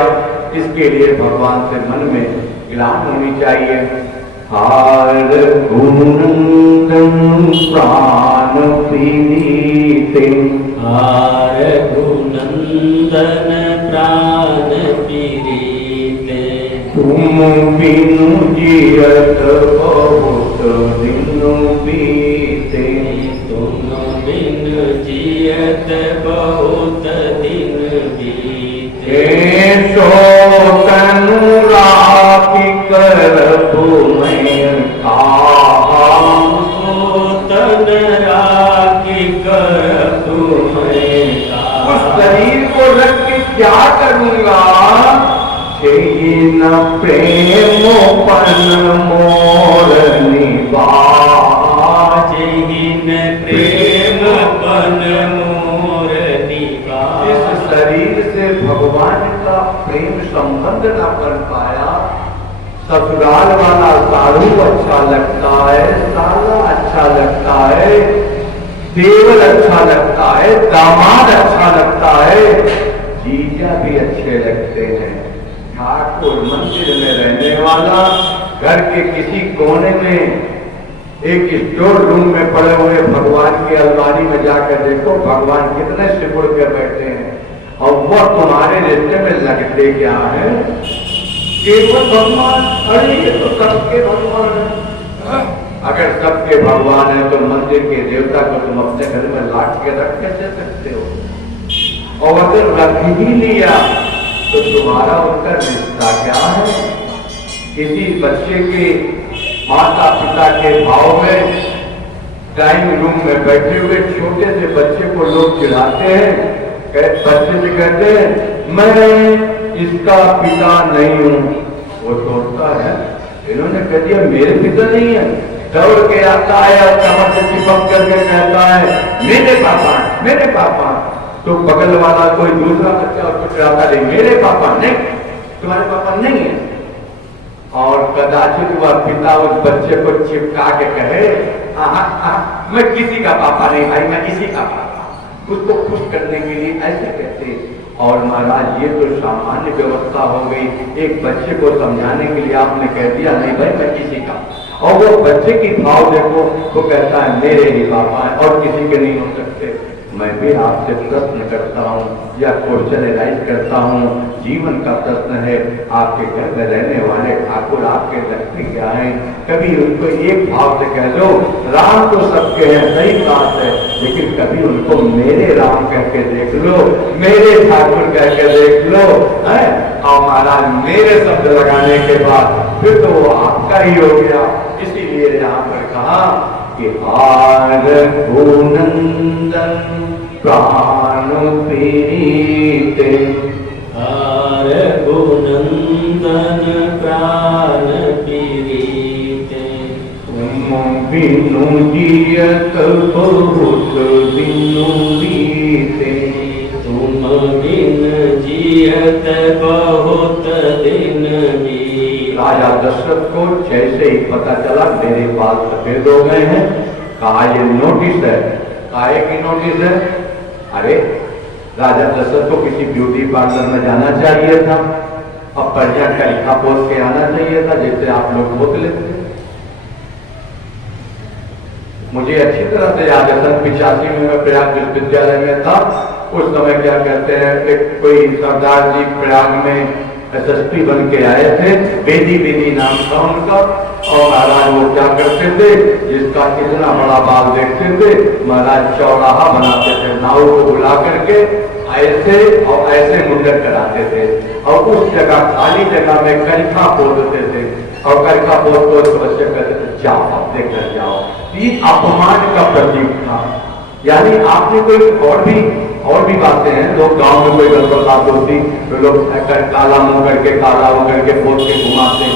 इसके लिए भगवान से मन में ग्लानि होनी चाहिए। हार गुणनंदन प्राण पीड़िते, हार गुणनंदन प्राण पीड़िते, तुम बिनु जियत बहुत दिन बीते, तुम बिनु जियत बहुत दिन बीते, सो तनुरागी करबु मैं कहा, तनुरागी करबु मैं कहा। उस शरीर को रख के क्या करूंगा? न प्रेम पन मोर निवास, न प्रेम पन मोर निवास। इस शरीर से भगवान का प्रेम संबंध न कर पाया। ससुराल वाला साधु अच्छा लगता है, साला अच्छा लगता है, देवर अच्छा लगता है, दामाद अच्छा लगता है, जीजा भी अच्छे लगते हैं। ठाकुर मंदिर में रहने वाला, घर के किसी कोने में एक स्टोर रूम में पड़े हुए भगवान की अलमारी में जाकर देखो, भगवान कितने सिकुड़ के बैठे हैं, और वह तुम्हारे रिश्ते में लगते क्या है? केवल भगवान। अरे ये तो सबके भगवान है। अगर सबके भगवान है तो मंदिर के देवता को तुम अपने घर में लाट के रख कैसे सकते हो? और अगर रख ही लिया तो तुम्हारा उनका रिश्ता क्या है? किसी बच्चे के माता पिता के भाव में ड्राइंग रूम में बैठे हुए छोटे से बच्चे को लोग चिढ़ाते हैं, बच्चे से कहते हैं मैं इसका पिता नहीं हूं। वो सोचता है इन्होंने कह दिया मेरे पिता नहीं है, दौड़ के आता है और कमर से चिपक करके कहता है मेरे पापा। तो बगल वाला कोई दूसरा बच्चा उसको चिढ़ाता नहीं, मेरे पापा नहीं, तुम्हारे पापा नहीं है। और कदाचित वह पिता उस बच्चे को चिपका के कहे मैं किसी का पापा नहीं भाई, मैं इसी का पापा। उसको खुश करने के लिए ऐसे कहते। और महाराज ये तो सामान्य व्यवस्था हो गई, एक बच्चे को समझाने के लिए आपने कह दिया नहीं भाई मैं किसी का। और वो बच्चे की भाव देखो, वो कहता है मेरे ही पापा है और किसी के नहीं हो सकते। मैं भी आपसे प्रश्न करता हूँ या क्वेश्चन राइज करता हूँ, जीवन का प्रश्न है। आपके घर में रहने वाले ठाकुर आपके लगते क्या है? कभी उनको एक भाव से कह दो राम तो सबके हैं, सही बात है, लेकिन कभी उनको मेरे राम कह के देख लो, मेरे ठाकुर कह के देख लो है। और महाराज मेरे शब्द लगाने के बाद फिर तो वो आपका ही हो गया। इसीलिए यहाँ पर कहा कि हार नंदन प्राण पीते, हार नंदन प्राण पीते, तुम बिनु जियत बहुत बिनु बीते, तुम बिन जियत बहुत दिन बीते। राजा दशरथ को जैसे ही पता चला मेरे बाल सफेद हो गए हैं, कहा ये नोटिस है। काहे की नोटिस है? अरे राजा दशरथ को किसी ब्यूटी पार्लर में जाना चाहिए था और बढ़िया कलिका पोत के आना चाहिए था, जैसे आप लोग पोत लेते। मुझे अच्छी तरह से याद है, सन 85 में मैं प्रयाग विश्वविद्यालय में था। उस समय क्या कहते हैं, एक कोई सरदार जी प्रयाग में एसएसपी बन के आए थे, बेदी नाम था उनका। और महाराज वो क्या करते थे, जिसका इतना बड़ा बाल देखते थे महाराज चौराहा बनाते थे, नाव को बुला करके ऐसे और ऐसे मुंडन कराते थे। और उस जगह खाली जगह में करिखा पोतते थे और करिखा पोत को बच्चे कहते थे जाओ अब देखकर जाओ। ये अपमान का प्रतीक था। यानी आपने कोई और भी बातें हैं, लोग गांव में कोई गलत बात होती तो लोग काला मुंह करके काला हो करके पोत के घुमाते।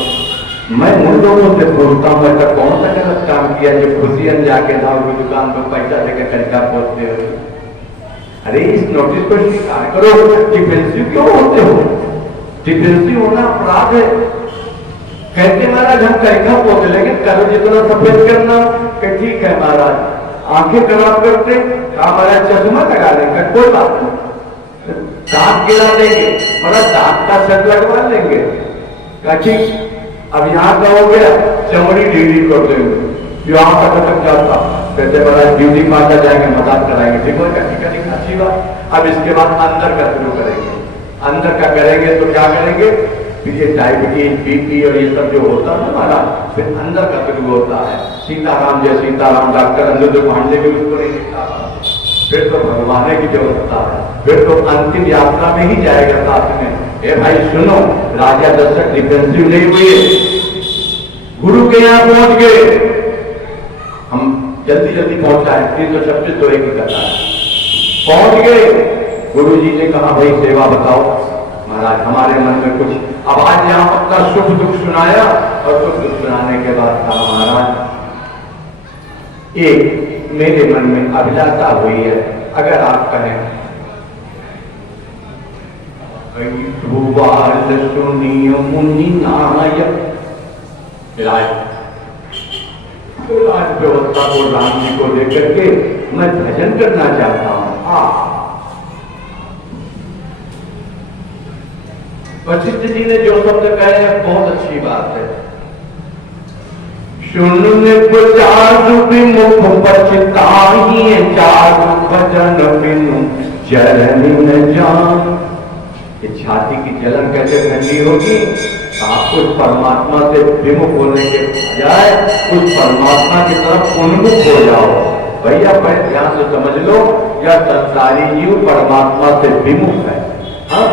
मैं उन लोगों से पूछता हूँ ऐसा कौन सा गलत काम किया जो खुशियन जाके नाव की दुकान पर पैसा देकर करिका पोतते हो? अरे इस नोटिस को स्वीकार करो। डिफेंसिव क्यों होते हो? डिफेंसिव होना अपराध है। कहते महाराज हम करिका पोत लेंगे, करो जितना सफेद करना। ठीक है महाराज, आंखें खराब करते हमारा चश्मा लगा लेंगे, कोई बात नहीं, दांत गिरा देंगे, बड़ा दांत का सेट लगवा लेंगे। ठीक, अब यहाँ का हो गया, चमड़ी ढीली कर देंगे, यहाँ का खत्म जाता। कहते बड़ा ब्यूटी पार्लर जाएंगे, मसाज कराएंगे, ठीक है, ठीक है, अच्छी बात। अब इसके बाद अंदर का शुरू करेंगे। अंदर का करेंगे तो क्या करेंगे, फिर ये डायबिटीज बीपी और ये सब जो होता है हमारा, फिर अंदर का शुरू होता है। सीताराम जय सीताराम, डॉक्टर अंदर जो भांडे भी उसको नहीं दिखता, फिर तो भगवान की व्यवस्था है, फिर तो अंतिम यात्रा में ही जाएगा साथ में। ए भाई सुनो, राजा दशरथ डिफेंसिव नहीं हुए, गुरु के यहाँ पहुंच गए। हम जल्दी पहुंचाए, 336 तो एक ही करना है, पहुंच गए। गुरु जी ने कहा भाई सेवा बताओ। महाराज हमारे मन में कुछ, अब आज यहाँ अपना सुख दुख सुनाया और सुख दुख सुनाने के बाद कहा महाराज एक मेरे मन में अभिलाषा हुई है, अगर आप कहें। सुनियो मुनि नायक, राज व्यवस्था को राम जी को लेकर के मैं भजन करना चाहता हूँ। हाँ, वशिष्ठ जी ने जो शब्द कहे हैं बहुत अच्छी बात है। सुनने चारु विमुख पछताहिए, चारु भजन बिनु जरनी न जान। ये छाती की जलन कैसे ठंडी होगी? आप उस परमात्मा से विमुख होने के बजाय उस परमात्मा की तरफ उन्मुख हो जाओ। भैया बड़े ध्यान से समझ लो, यह संसारी जीव परमात्मा से विमुख है। हाँ?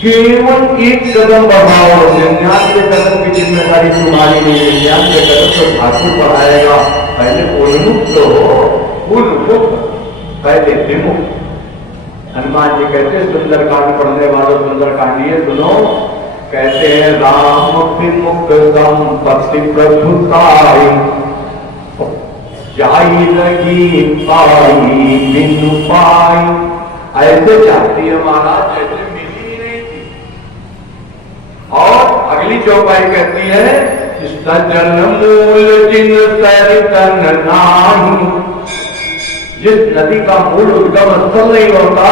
केवल एक कदम बढ़ाओ, 99 कदम की जिम्मेदारी तुम्हारी नहीं है, 99 कदम तो ठाकुर बढ़ाएगा। पहले उन्मुख तो हो, उन्मुख पहले विमुख। हनुमान जी कहते सुंदरकांड पढ़ने वालों सुंदरकांड ये सुनो, कहते हैं राम विमुख संपत्ति प्रभुताई, जाई लगी पाई बिनु पाई। ऐसे चाहती है महाराज जैसे मिली ही नहीं थी। और अगली चौपाई कहती है सजन मूल जिन सरितन नाही, जिस नदी का मूल उद्गम स्थल नहीं होता,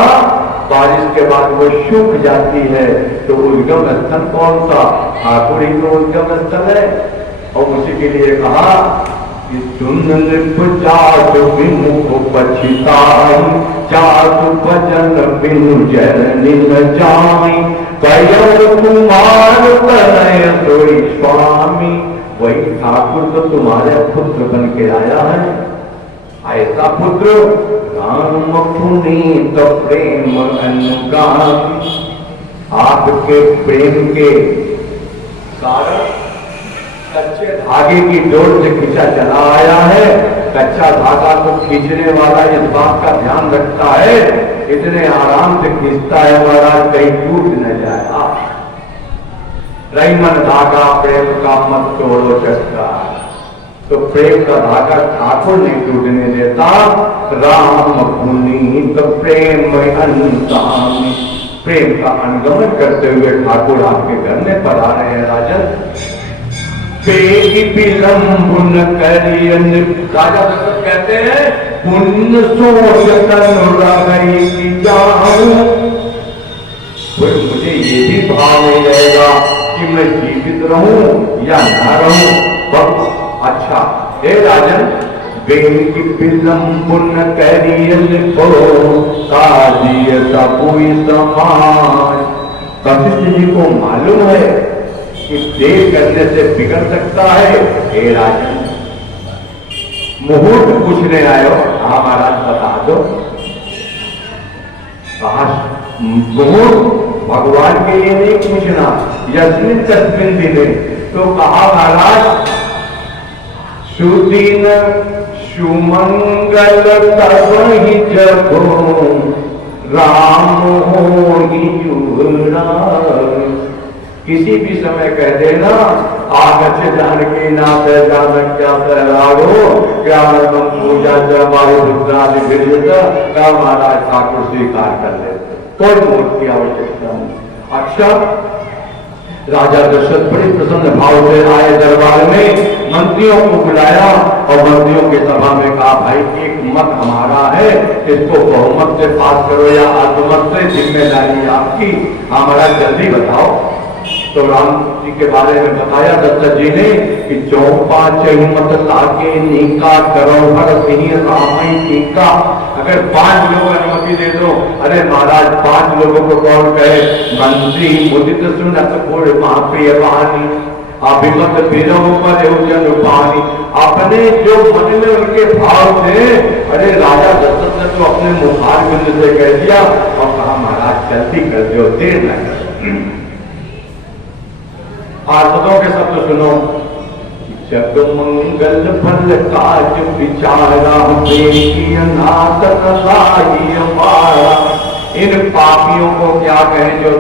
बारिश के बाद वो सूख जाती है, तो उद्गम स्थल कौन सा? ठाकुर ही तो उद्गम स्थल है। और उसी के लिए कहा कि सुन नृप जात विमुख पछिताई, जात भजन बिनु जननी न जाई, कयो कुमार तनय सोई स्वामी। वही ठाकुर तो तुम्हारे पुत्र बन के आया है। ऐसा पुत्र राम पुनीत प्रेम अनुगामी, आपके प्रेम के कारण कच्चे धागे की डोर से खींचा चला आया है। कच्चा धागा को खींचने वाला इस बात का ध्यान रखता है, इतने आराम से खींचता है महाराज कहीं टूट न जाए। रही मन धागा प्रेम का मत तोड़ो चस्का, तो प्रेम का धागा ठाकुर नहीं टूटने देता। राम पुनीत प्रेम अनुगामी, प्रेम का अनुगमन करते हुए ठाकुर आपके घर में पधा रहे हैं। राजन पेगी विलंबुन करियन, राजा दशरथ कहते हैं पुण्य सोच तनुरागई की जाऊं। मुझे ये भी भाव नहीं रहेगा कि मैं जीवित रहूं या ना रहूं। अच्छा हे राजन, बेगी विलंबुन करियन को काजिय सबुई समाज। वशिष्ठ जी को मालूम है कि देर करने से बिगड़ सकता है। हे राजन, मुहूर्त पूछने आए हो? हाँ महाराज बता दो। कहा मुहूर्त भगवान के लिए नहीं पूछना, यस्मिन तस्मिन दिने। तो कहा महाराज सुदीन सुमंगल तब ही जब राम हो युवराज। किसी भी समय कह देना आगच जानकी नाथ जानक क्या सहरागो, क्या तुम पूजा जबाई रुद्रादि विरजता का महाराज ठाकुर स्वीकार कर लेते, कोई मोट की आवश्यकता नहीं। अच्छा, राजा दशरथ बड़े प्रसन्न भाव से आए दरबार में, मंत्रियों को बुलाया और मंत्रियों की सभा में कहा भाई एक मत हमारा है, इसको बहुमत से पास करो या अल्पमत से, जिम्मेदारी आपकी, हमारा जल्दी बताओ। तो राम जी के बारे में बताया दशरथ जी ने कि चौपा चहुमत लागे नीका करो भर सिंह रामई टीका। अगर 5 लोग अनुमति दे दो, अरे महाराज 5 लोगों को कौन कहे? मंत्री मुदित सुनत गुड़ महाप्रिय वाणी, अभिमत बिरव पर जन पानी। अपने जो मन में उनके भाव थे, अरे राजा दशरथ ने तो अपने मुखार बिंद से कह दिया और कहा महाराज जल्दी कर दो, देर न करो। पार्षदों के शब्द सुनो। जग मंगल फल काज विचारा, इन पापियों को क्या कहें जो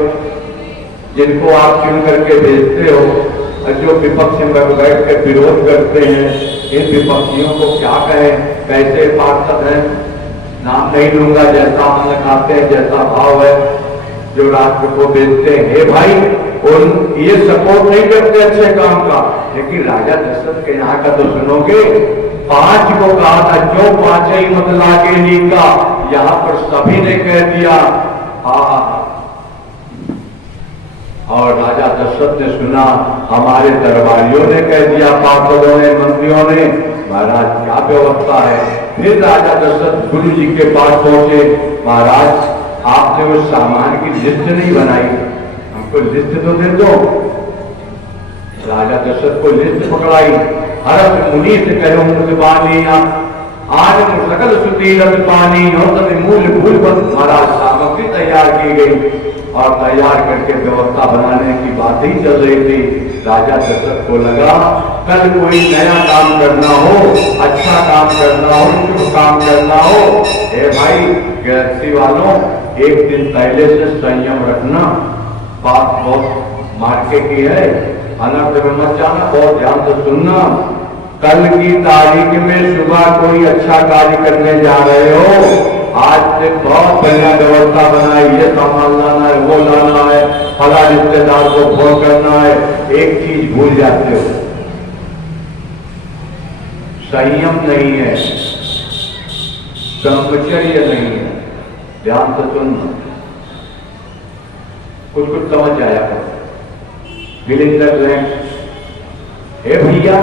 जिनको आप चुन करके भेजते हो, जो विपक्ष में बैठ कर विरोध करते हैं, इन विपक्षियों को क्या कहें? कैसे पार्षद हैं? नाम नहीं लूंगा, जैसा अन्न खाते हैं, जैसा भाव है, जो राष्ट्र को बेचते हैं। हे भाई, और ये सपोर्ट नहीं करते अच्छे काम का। लेकिन राजा दशरथ के यहाँ का तो सुनोगे, 5 को कहा था जो 5 ही मत लागे नीका, यहाँ पर सभी ने कह दिया हाँ। और राजा दशरथ ने सुना, हमारे दरबारियों ने कह दिया, पार्षदों ने, मंत्रियों ने, महाराज क्या व्यवस्था है? फिर राजा दशरथ गुरु जी के पास पहुंचे। महाराज आपने वो सामान की लिस्ट नहीं बनाई, हमको लिस्ट तो दे दो। राजा दशरथ को लिस्ट पकड़ाई। हरत मुनि से कहो मुझबानी, आज सकल सुती रत पानी हो, मूल भूल पर महाराज सामग्री तैयार की गई और तैयार करके व्यवस्था बनाने की बात ही चल रही थी। राजा दशरथ को लगा कल कोई नया काम करना हो, अच्छा काम करना हो, शुभ काम करना हो, हे भाई गृहस्थी वालों, एक दिन पहले से संयम रखना। बात बहुत मार्के की है, अनर्थ में मत जाना, बहुत ध्यान से सुनना। कल की तारीख में सुबह कोई अच्छा कार्य करने जा रहे हो, आज से बहुत बढ़िया व्यवस्था बनाई, ये सामान लाना है, वो लाना है, फला रिश्तेदार को फोन करना है, एक चीज भूल जाते हो, संयम नहीं है, ब्रह्मचर्य नहीं है। ध्यान से सुनना, कुछ कुछ समझ आया करो। विलिंदर लैंड, हे भैया,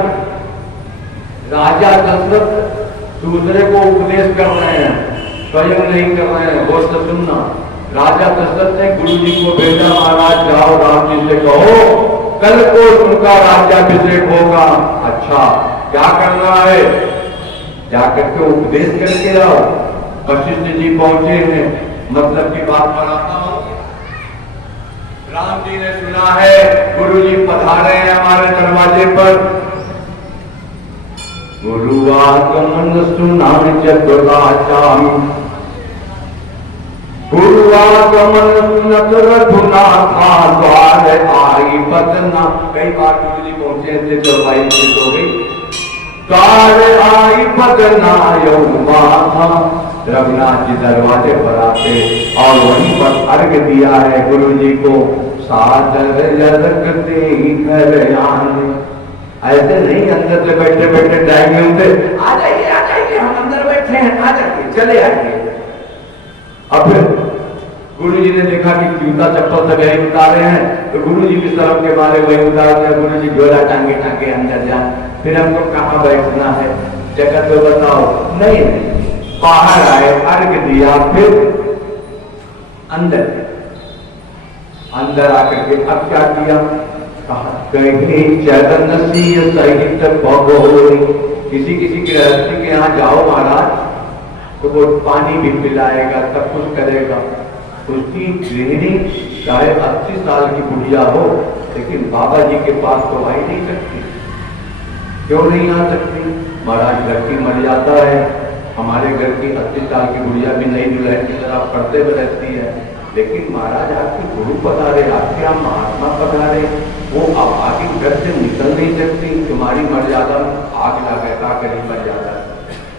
राजा दशरथ दूसरे को उपदेश कर रहे हैं, स्वयं नहीं कर रहे हैं। बहुत से सुनना, राजा दशरथ ने गुरु जी को भेजा, महाराज जाओ राम जी से कहो कल को उनका राज्याभिषेक होगा। अच्छा, क्या करना है? जाकर के उपदेश करके आओ। वशिष्ठ जी पहुंचे हैं, मतलब की बात बनाता हूं। राम जी ने सुना है गुरु जी पधारे हैं हमारे दरवाजे पर। गुरु आगमन सुना जब राजा, गुरु आगमन सुनत रघुनाथा, द्वार आई बदना। कई बार गुरु जी पहुंचे थे तो भाई हो गई, द्वार आई बदना यो माथा। रघुनाथ जी दरवाजे पर आते और वहीं पर अर्घ दिया है गुरु जी को। सादर जरकते घर आने, ऐसे नहीं अंदर से बैठे बैठे जाएंगे उनसे, आ जाइए हम अंदर बैठे हैं, आ जाइए चले आइए। अब फिर गुरु जी ने देखा कि जूता चप्पल सब यही उतारे हैं, तो गुरु जी भी शर्म के मारे वही उतारते हैं। गुरु जी झोला टांगे टांगे अंदर जाए, फिर हमको कहाँ बैठना है, जगह तो बताओ। नहीं, बाहर आए, अर्घ दिया, फिर अंदर आकर के अब क्या किया? कहा कहीं चरण सहित भगोरी। किसी किसी गृहस्थी के यहाँ जाओ महाराज, तो वो पानी भी पिलाएगा, सब कुछ करेगा। उसकी गृहिणी चाहे 80 साल की बुढ़िया हो, लेकिन बाबा जी के पास तो आ ही नहीं सकती। क्यों नहीं आ सकती? महाराज घर की मर्यादा है। हमारे घर की 80 साल की बुढ़िया भी नई दुल्हन की तरह पढ़ते हुए रहती है, लेकिन महाराज आपके गुरु पधारे, आपके यहाँ महात्मा पधारे, वो अब आगे घर से निकल नहीं सकती। तुम्हारी मर्यादा आग लगा करी मर्यादा।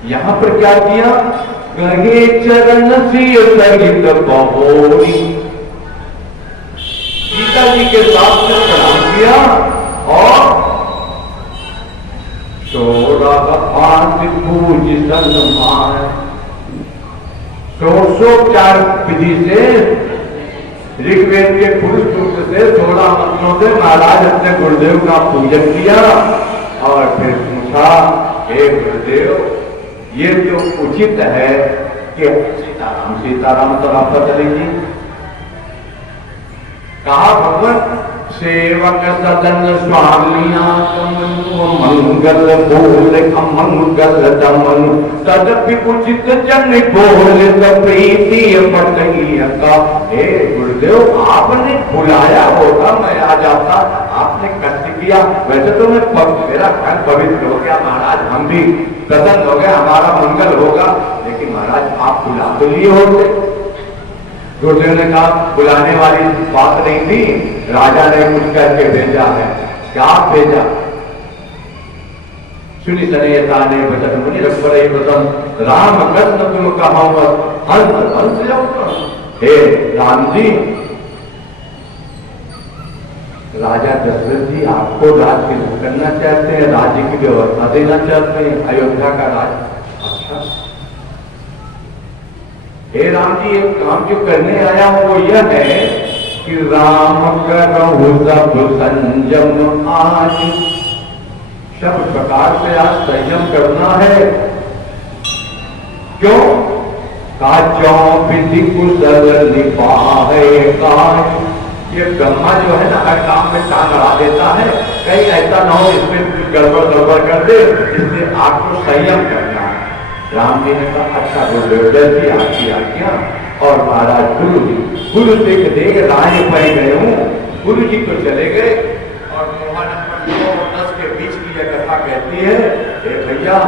यहाँ पर क्या किया? गहे चरण सहित बहोरी, सीता जी के साथ में प्रणाम किया और पूज सन्मान, षोडशोपचार विधि से, ऋग्वेद के पुरुष सूक्त से 16 मंत्रों से महाराज अपने गुरुदेव का पूजन किया और फिर पूछा, हे गुरुदेव, ये जो उचित है कि सीताराम तो आप पता लीजिए। कहा भगवान सेवक सदन स्वामिया मंगल बोल अमंगल दमन, तदपि उचित जन बोल प्रीति पटैया का। हे गुरुदेव, आपने बुलाया होगा मैं आ जाता, आपने कष्ट किया। वैसे तो मेरा घर पवित्र हो गया महाराज, हम भी प्रसन्न हो गए, हमारा मंगल होगा, लेकिन महाराज आप बुला तो लिए होते। गुरुदेव ने कहा बुलाने वाली बात नहीं थी, राजा ने कुछ करके भेजा है। क्या भेजा? सुनी सने ताने बचन मुनि रघुवर बचन, राम कृष्ण तुम कहो हंस हंस जाओ। हे राम जी, राजा दशरथ जी आपको राज्य करना चाहते हैं, राज्य की व्यवस्था देना चाहते हैं, अयोध्या का राज्य। अच्छा, हे राम जी, एक काम जो करने आया हूं वो यह है कि राम करहु सब संयम आज, सब प्रकार से आज संयम करना है। क्यों? काजों विधि कुशल निभाए काज। ये ब्रह्मा जो है ना, हर काम में टांग अड़ा देता है, कहीं ऐसा ना हो इसमें गड़बड़ गड़बड़ कर दे, इसलिए आपको संयम करना है। राम जी ने कहा अच्छा गुरुदेव, जैसी आपकी आज्ञा। और महाराज गुरु से देख राय पाई गए हूँ। गुरु जी तो चले गए और मोहन 9 और 10 के बीच की यह कथा कहती है, भैया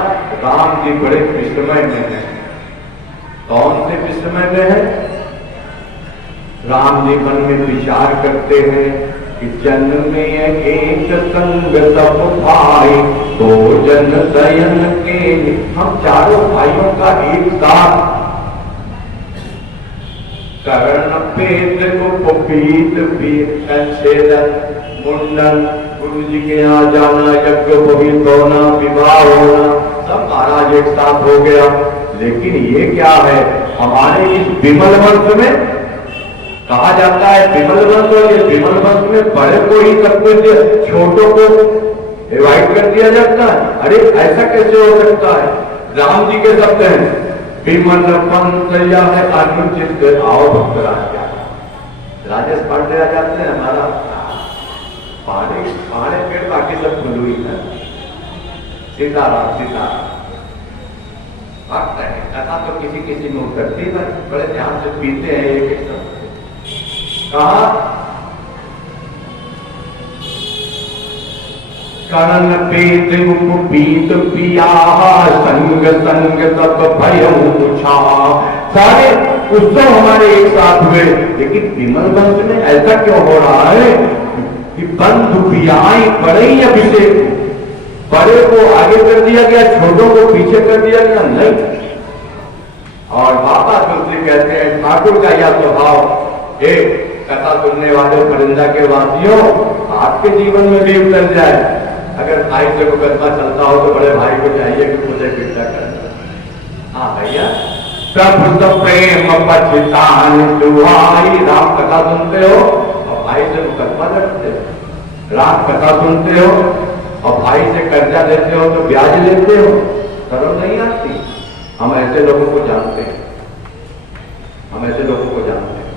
राम जी बड़े विस्मय में है। कौन से विस्मय में है? राम जी मन में विचार करते हैं, कि जन्म में एक संग सब भाई, भोजन शयन के। हम चारों भाइयों का एक साथ कर्ण पेट को पीत छेदन मुंडन, गुरु जी के यहाँ जाना, यज्ञ उपवीत होना, विवाह होना, सब महाराज एक साथ हो गया। लेकिन ये क्या है, हमारे इस विमल वंश में कहा जाता है विमल वंश, और ये विमल वंश में बड़े को ही सब कुछ, छोटों को एवॉइड कर दिया जाता है। अरे ऐसा कैसे हो सकता है? राम जी के शब्द हैं, विमल पंथ या है अनुचित आओ भक्त राजा। राजेश पांडे आ जाते हैं, हमारा पहाड़े पेड़ बाकी सब खुल हुई है। सीताराम सीताराम भक्त है। कथा तो किसी किसी में उतरती है, बड़े ध्यान से पीते हैं एक एक शब्द। कहा करण पेत पीत पिया, संग संग तब भय छा। सारे उत्सव हमारे एक साथ हुए, लेकिन विमल वंश में ऐसा क्यों हो रहा है कि बंधु पियाई बड़े ही अभिषेक, बड़े को आगे कर दिया गया, छोटों को पीछे कर दिया गया? नहीं। और बाबा तुलसी कहते हैं ठाकुर का यह स्वभाव, एक कथा सुनने वाले परिंदा के वासियों, आपके जीवन में भी उतर जाए। अगर भाई से मुकदमा चलता हो तो बड़े भाई को चाहिए कि मुझे फिरता करना। हाँ भैया, प्रभु तो प्रेम पछतान दुहाई। राम कथा सुनते हो और भाई से मुकदमा लड़ते हो, राम कथा सुनते हो और भाई से कर्जा लेते हो तो ब्याज लेते हो, शर्म नहीं आती? हम ऐसे लोगों को जानते हैं, हम ऐसे लोगों को जानते हैं।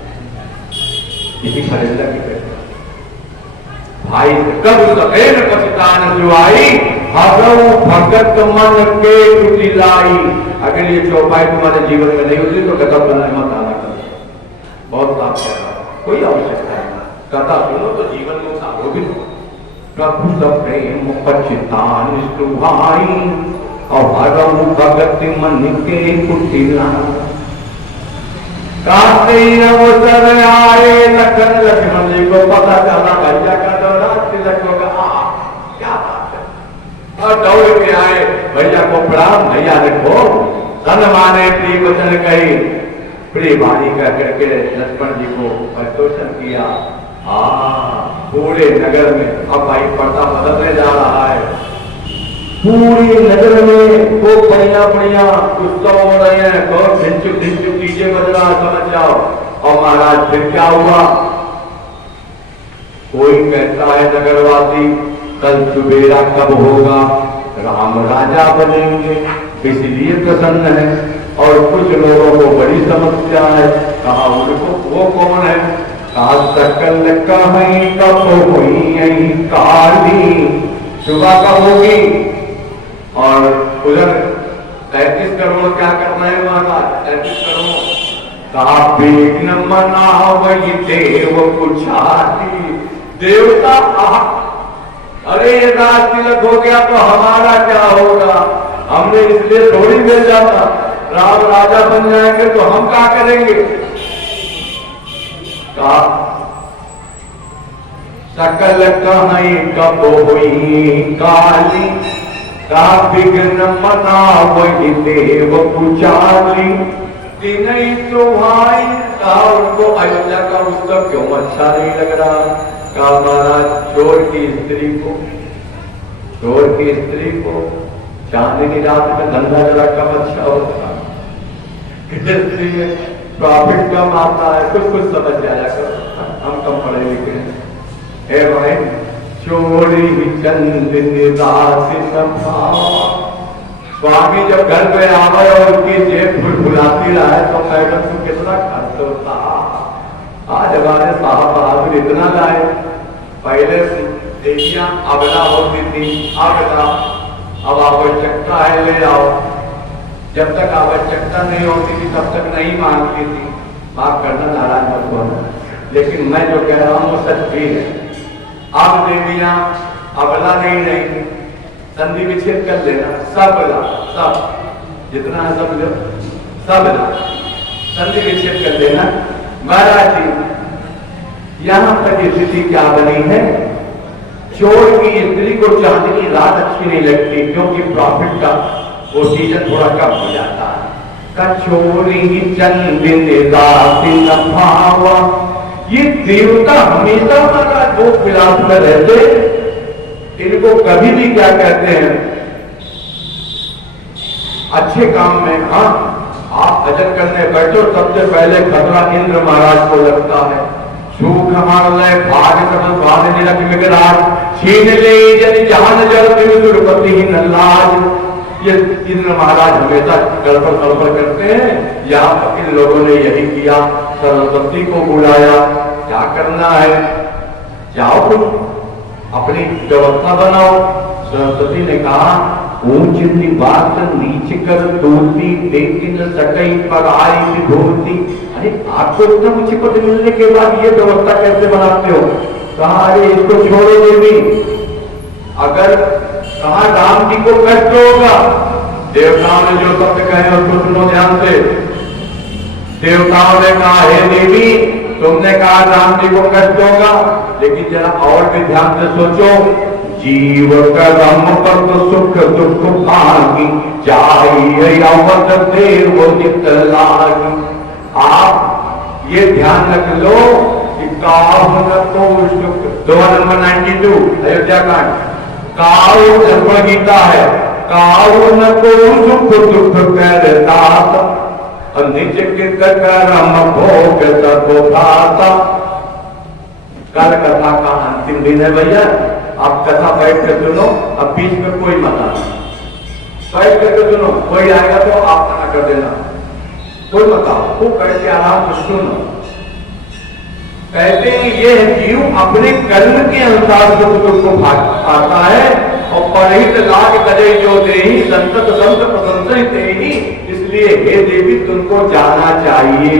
इसी परिंदा की कहते भाई कब सफेद पछतान जुआई, हसऊ भगत मन के कुटिलाई। अगर ये चौपाई तुम्हारे जीवन में नहीं होती तो कथा सुनने मत आना कर। बहुत साफ कह रहा, कोई आवश्यकता नहीं, कथा सुनो तो जीवन में सारोगित हो। प्रभु सब प्रेम पछतान सुहाई, और हसऊ भगत मन के कुटिलाई। कार्तिक अवसर आए, लखन लक्ष्मण जी को पता चला भैया का दौरा तिलक होगा। क्या बात है। और दौड़ के आए, भैया को प्रणाम, भैया देखो सन माने प्रिय वचन कही, प्रिय वाणी कह करके लक्ष्मण जी को प्रस्तोषण किया। पूरे नगर में अब भाई पर्दा बदलने जा रहा है। पूरे नगर में वो बढ़िया बढ़िया उत्सव हो रहे हैं, बहुत ढिंचुक ढिंचुक डीजे बज रहा है, समझ जाओ। और महाराज फिर क्या हुआ? कोई कहता है नगरवासी कल सुबेरा कब होगा, राम राजा बनेंगे, इसलिए प्रसन्न है। और कुछ लोगों को बड़ी समस्या है, कहा उनको वो कौन है? कहा सकल कहीं कब हुई काली, सुबह कब होगी? और उधर 33 करोड़ क्या करना है महाराज? 33 करोड़ कहा विघ्न मना वही देव कुछाती। देवता अरे राज तिलक हो गया तो हमारा क्या होगा? हमने इसलिए थोड़ी भेजा था, राम राजा बन जाएंगे तो हम क्या करेंगे? कहा सकल कहीं कब हुई काली, का विघ्न मना वही देव पुचाली। नहीं तो भाई कहा उनको अयोध्या का उत्सव क्यों अच्छा नहीं लग रहा? कहा महाराज चोर की स्त्री को चांदनी रात में धंधा जरा कम अच्छा होता, इसलिए प्रॉफिट कम आता है। कुछ समझ जाया करो, हम कम पढ़े लिखे हैं भाई। चोरी चंद निराश स्वामी जब घर पे आवे और उसकी जेब फुलाती रहा है तो मैडम को कितना खर्च होता। आज हमारे साहब बहादुर इतना लाए, पहले देवियां अबला होती थी, अबला अब आवश्यकता है ले आओ। जब तक आवश्यकता नहीं होती थी तब तक नहीं मांगती थी, माफ करना नाराज मत होना, लेकिन मैं जो कह रहा हूँ वो सच भी है। अब देवियां अबला नहीं, संधि विच्छेद कर लेना, सब जितना है सब संधि विच्छेद कर लेना। महाराज जी यहां तक स्थिति क्या बनी है, चोर की स्त्री को चांदनी रात अच्छी नहीं लगती, क्योंकि प्रॉफिट का वो सीजन थोड़ा कम हो जाता है। कचोरी चंदिन रात न भावा, ये देवता हमेशा हमारा दो विलास में रहते, इनको कभी भी क्या कहते हैं, अच्छे काम में। हाँ, आप भजन करने बैठो, सबसे पहले खतरा इंद्र महाराज को लगता है। सुख हमारा भाग भाग छीन ले जन जहान जल दुर्पति ही नल्लाज। ये इंद्र महाराज हमेशा गड़बड़ गड़बड़ करते हैं। यहाँ पर इन लोगों ने यही किया, सरस्वती को बुलाया, क्या करना है, जाओ तुम अपनी व्यवस्था बनाओ। सरस्वती ने कहा, ऊंच बात नीच कर तोड़ती, लेकिन सकई पर आई विभूति। अरे आपको इतना ऊंची पद मिलने के बाद ये व्यवस्था कैसे बनाते हो? कहा, अरे इसको छोड़ो देवी, अगर कहा राम जी को कष्ट होगा। देवताओं ने जो शब्द कहे उसको सुनो ध्यान से। देवताओं ने कहा, हे देवी, तुमने कहा राम जी को कष्ट होगा, लेकिन जरा और भी ध्यान से सोचो। जीव कर्म पर सुख दुख भागी, चाहिए अवध देव नित लागी। आप ये ध्यान रख लो कि काहु न तो सुख, दोहा नंबर 92 अयोध्या कांड, काहु दर्पण गीता है, काहु न को सुख दुख कर दाता, निज कृत कर्म भोग सबो भाता। कल कथा का अंतिम दिन है भैया, आप कथा बैठ कर सुनो, अब बीच में कोई मत आना, बैठ करके सुनो, कोई आएगा तो आप मना कर देना, कोई मत आओ, वो बैठ के आराम से सुनो। कहते हैं ये जीव अपने कर्म के अनुसार सुख दुख को पाता है, और परहित लाग करे जो देहि, संतत संत प्रसंसित ही। इसलिए हे देवी, तुमको जाना चाहिए,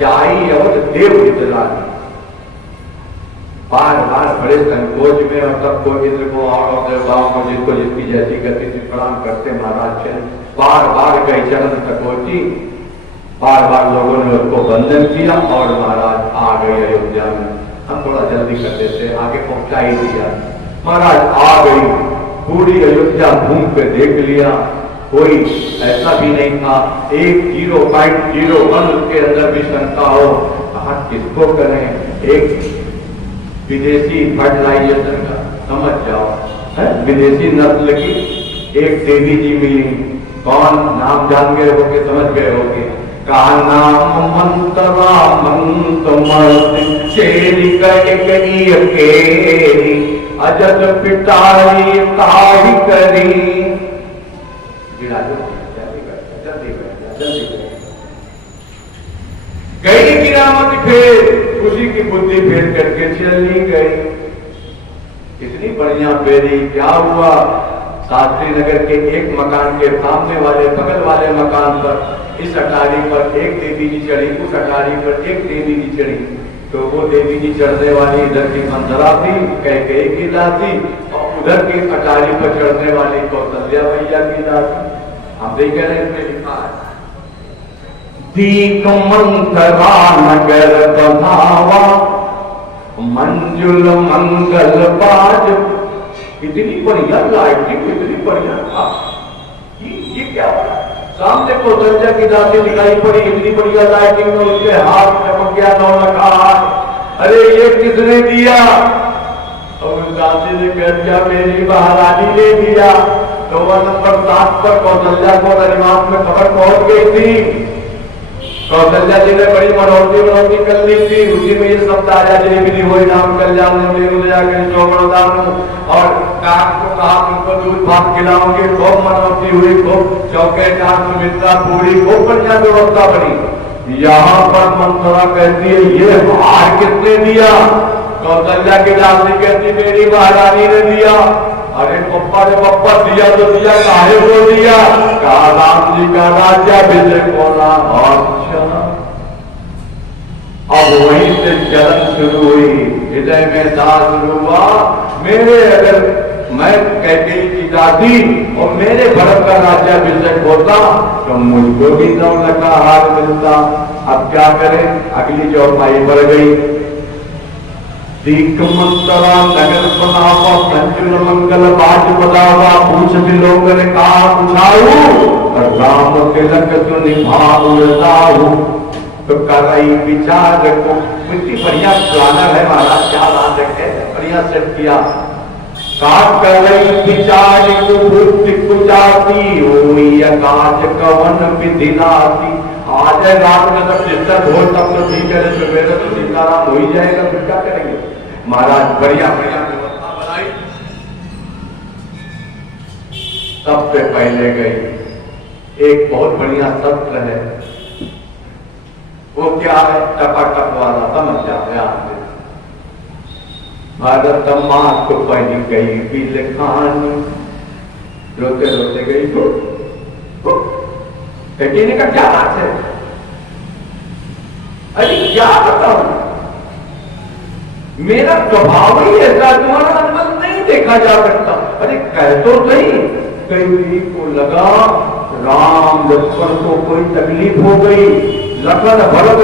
चाहिए अवध देव नित लागी। बार बार बड़े संकोच में और सबको इंद्र को और देवताओं को जिसको जिसकी जैसी गति से प्रणाम करते महाराज चरण, बार बार कई चरण संकोची, बार बार लोगों ने उसको वंदन किया और महाराज आ गए अयोध्या में। हम थोड़ा जल्दी कर देते, आगे पहुंचा ही दिया। महाराज आ गई, पूरी अयोध्या घूम के देख लिया, कोई ऐसा भी नहीं था 1.01 उसके अंदर भी शंका हो, कहा किसको करें। एक विदेशी फर्टिलाइजेशन का समझ जाओ है, विदेशी नस्ल की एक देवी जी मिली, कौन नाम जान गए होगे, समझ गए होगे, का नाम मंत्रा मंत्र शेरी कई अजत पिटाई ताही करी। गई गिरावट फेर, खुशी की बुद्धि फेर करके चली गई। इतनी बढ़िया फेरी, क्या हुआ, शास्त्री नगर के एक मकान के सामने वाले बगल वाले मकान पर इस अटारी पर एक देवी जी चढ़ी, उस अटारी पर एक देवी जी चढ़ी। तो वो देवी जी चढ़ने वाली इधर की मंदरा थी, कैकेयी की दासी, और उधर की अटारी पर चढ़ने वाली कौशल्या मैया की दासी। हम देख रहे हैं, इसमें लिखा है, दीक मंत्रा नगर बधावा, मंजुल मंगल बाज। इतनी बढ़िया लाइटिंग, इतनी बढ़िया था, ये क्या हुआ? सामने कौशल्या की दासी दिखाई पड़ी, इतनी बढ़िया लाइटिंग में, उसके हाथ चमक गया, नौलखा हाथ। अरे ये किसने दिया? और उस दासी ने कह दिया, मेरी महारानी ने दिया। तो वह नंबर 7 पर कौशल्या को रजवास में खबर पहुंच गई थी। कौशल्या जी ने बड़ी मनौती कर ली थी, उसी में ये शब्द आया, जय हो नाम कल्याण और काक को कहा तुमको दूध भात खिलाऊंगे। खूब मनौती हुई, खूब चौके चार सुमित्रा पूरी, खूब बढ़िया व्यवस्था बनी। यहाँ पर मंत्रा कहती है, ये हार किसने दिया? कौशल्या की दासी कहती, मेरी महारानी ने दिया। अरे पप्पा ने पप्पा दिया तो दिया, काहे को दिया? कहा राम जी का राज्याभिषेक होना। अच्छा, अब वहीं से जलन शुरू हुई, हृदय में दास शुरू हुआ, मेरे अगर मैं कैकेयी की दादी और मेरे भरत का राज्याभिषेक होता तो मुझको भी नौलखा हार मिलता। अब क्या करें, अगली चौपाई बढ़ गई। दीक मंतरा नगर बनावा कंचन मंगल बाज बदावा पूछ बिलोंगन का पुछाऊ राम तिलक जो निभाऊ रताऊ। तो कराई विचार को मिट्टी बढ़िया प्लानर है महाराज, क्या बात है, बढ़िया सेट किया। काट करई विचार को बुद्धि कुचाती हुई काज कवन विधि नाती। आज है रात में जब डिस्टर्ब हो तब तो ठीक है, सवेरे तो सीताराम हो ही जाएगा, फिर क्या करेंगे महाराज। बढ़िया बढ़िया व्यवस्था बनाई। सबसे पहले गई एक बहुत बढ़िया सत्र है, वो क्या है, टपाटप वाला, समझ जाते आपने। भारत माँ को पहली गई बिलखानी, रोते रोते गई कहने का क्या बात है, अरे क्या बताऊं, मेरा स्वभाव ही ऐसा, तुम्हारा अनुभव नहीं देखा जा सकता। अरे कह तो सही, कई को लगा राम लक्ष्मण को कोई तकलीफ हो गई, लखन भरत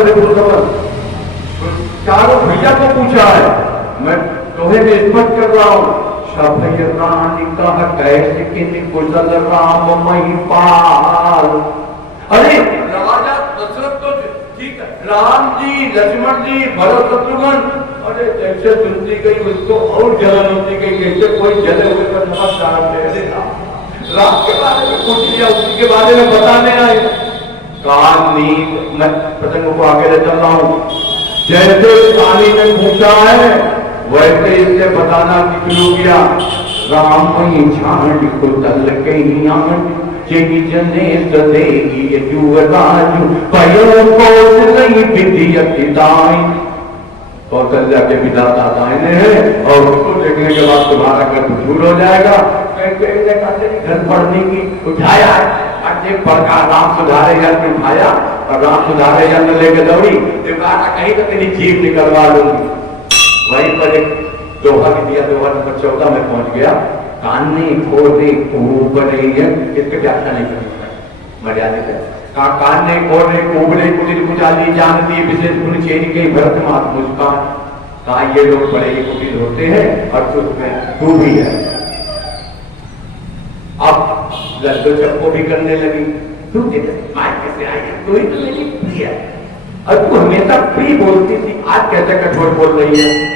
चारों भैया को पूछा है, मैं तुम्हें निष्पत कर रहा हूं। सभय रानी कह कैसे कि कुशल राम महिपाल। अरे राजा दशरथ तो ठीक है, राम जी लक्ष्मण जी भरत शत्रुघ्न, अरे जैसे सुनती गई उसको और जलन होती गई, जैसे कोई जले हुए पर नमक डाल दे। राम के बारे में पूछ लिया, उसी के बारे में बताने आए। कान नींद, मैं प्रसंग को आगे ले चल रहा हूं। जैसे कानी ने पूछा है वैसे इससे बताना शुरू किया। राम छांड को तल कहीं जगी जने सदेगी युवराजु पयो कौशलई विद्यति दाई। कौशल्या के पिता दादाएं हैं और उसको देखने के बाद तुम्हारा घर दूर हो जाएगा। घर पढ़ने की उठाया, राम सुधारे जन्म उठाया और राम सुधारे जन्म लेके दौड़ी, कहीं तो तेरी जीभ निकलवा लूंगी। वहीं पर एक दोहा भी दिया, दोहा नंबर 14 में पहुंच गया। कान्ने खोदे कोबरे, इसके व्याख्या नहीं करनी मर्यादा है। कान्ने खोदे कोबरे कुटिल कुचाली जानती विशेष गुण चेरी के भरत मात मुस्कान। कहा ये लोग बड़े ही कुटिल होते हैं और उसमें तू भी है। अब लड्डू चप्पो भी करने लगी, तू मायके से आई है, तू ही तो मेरी प्रिय है और तू हमेशा प्रिय बोलती थी, आज कैसे कठोर बोल रही है।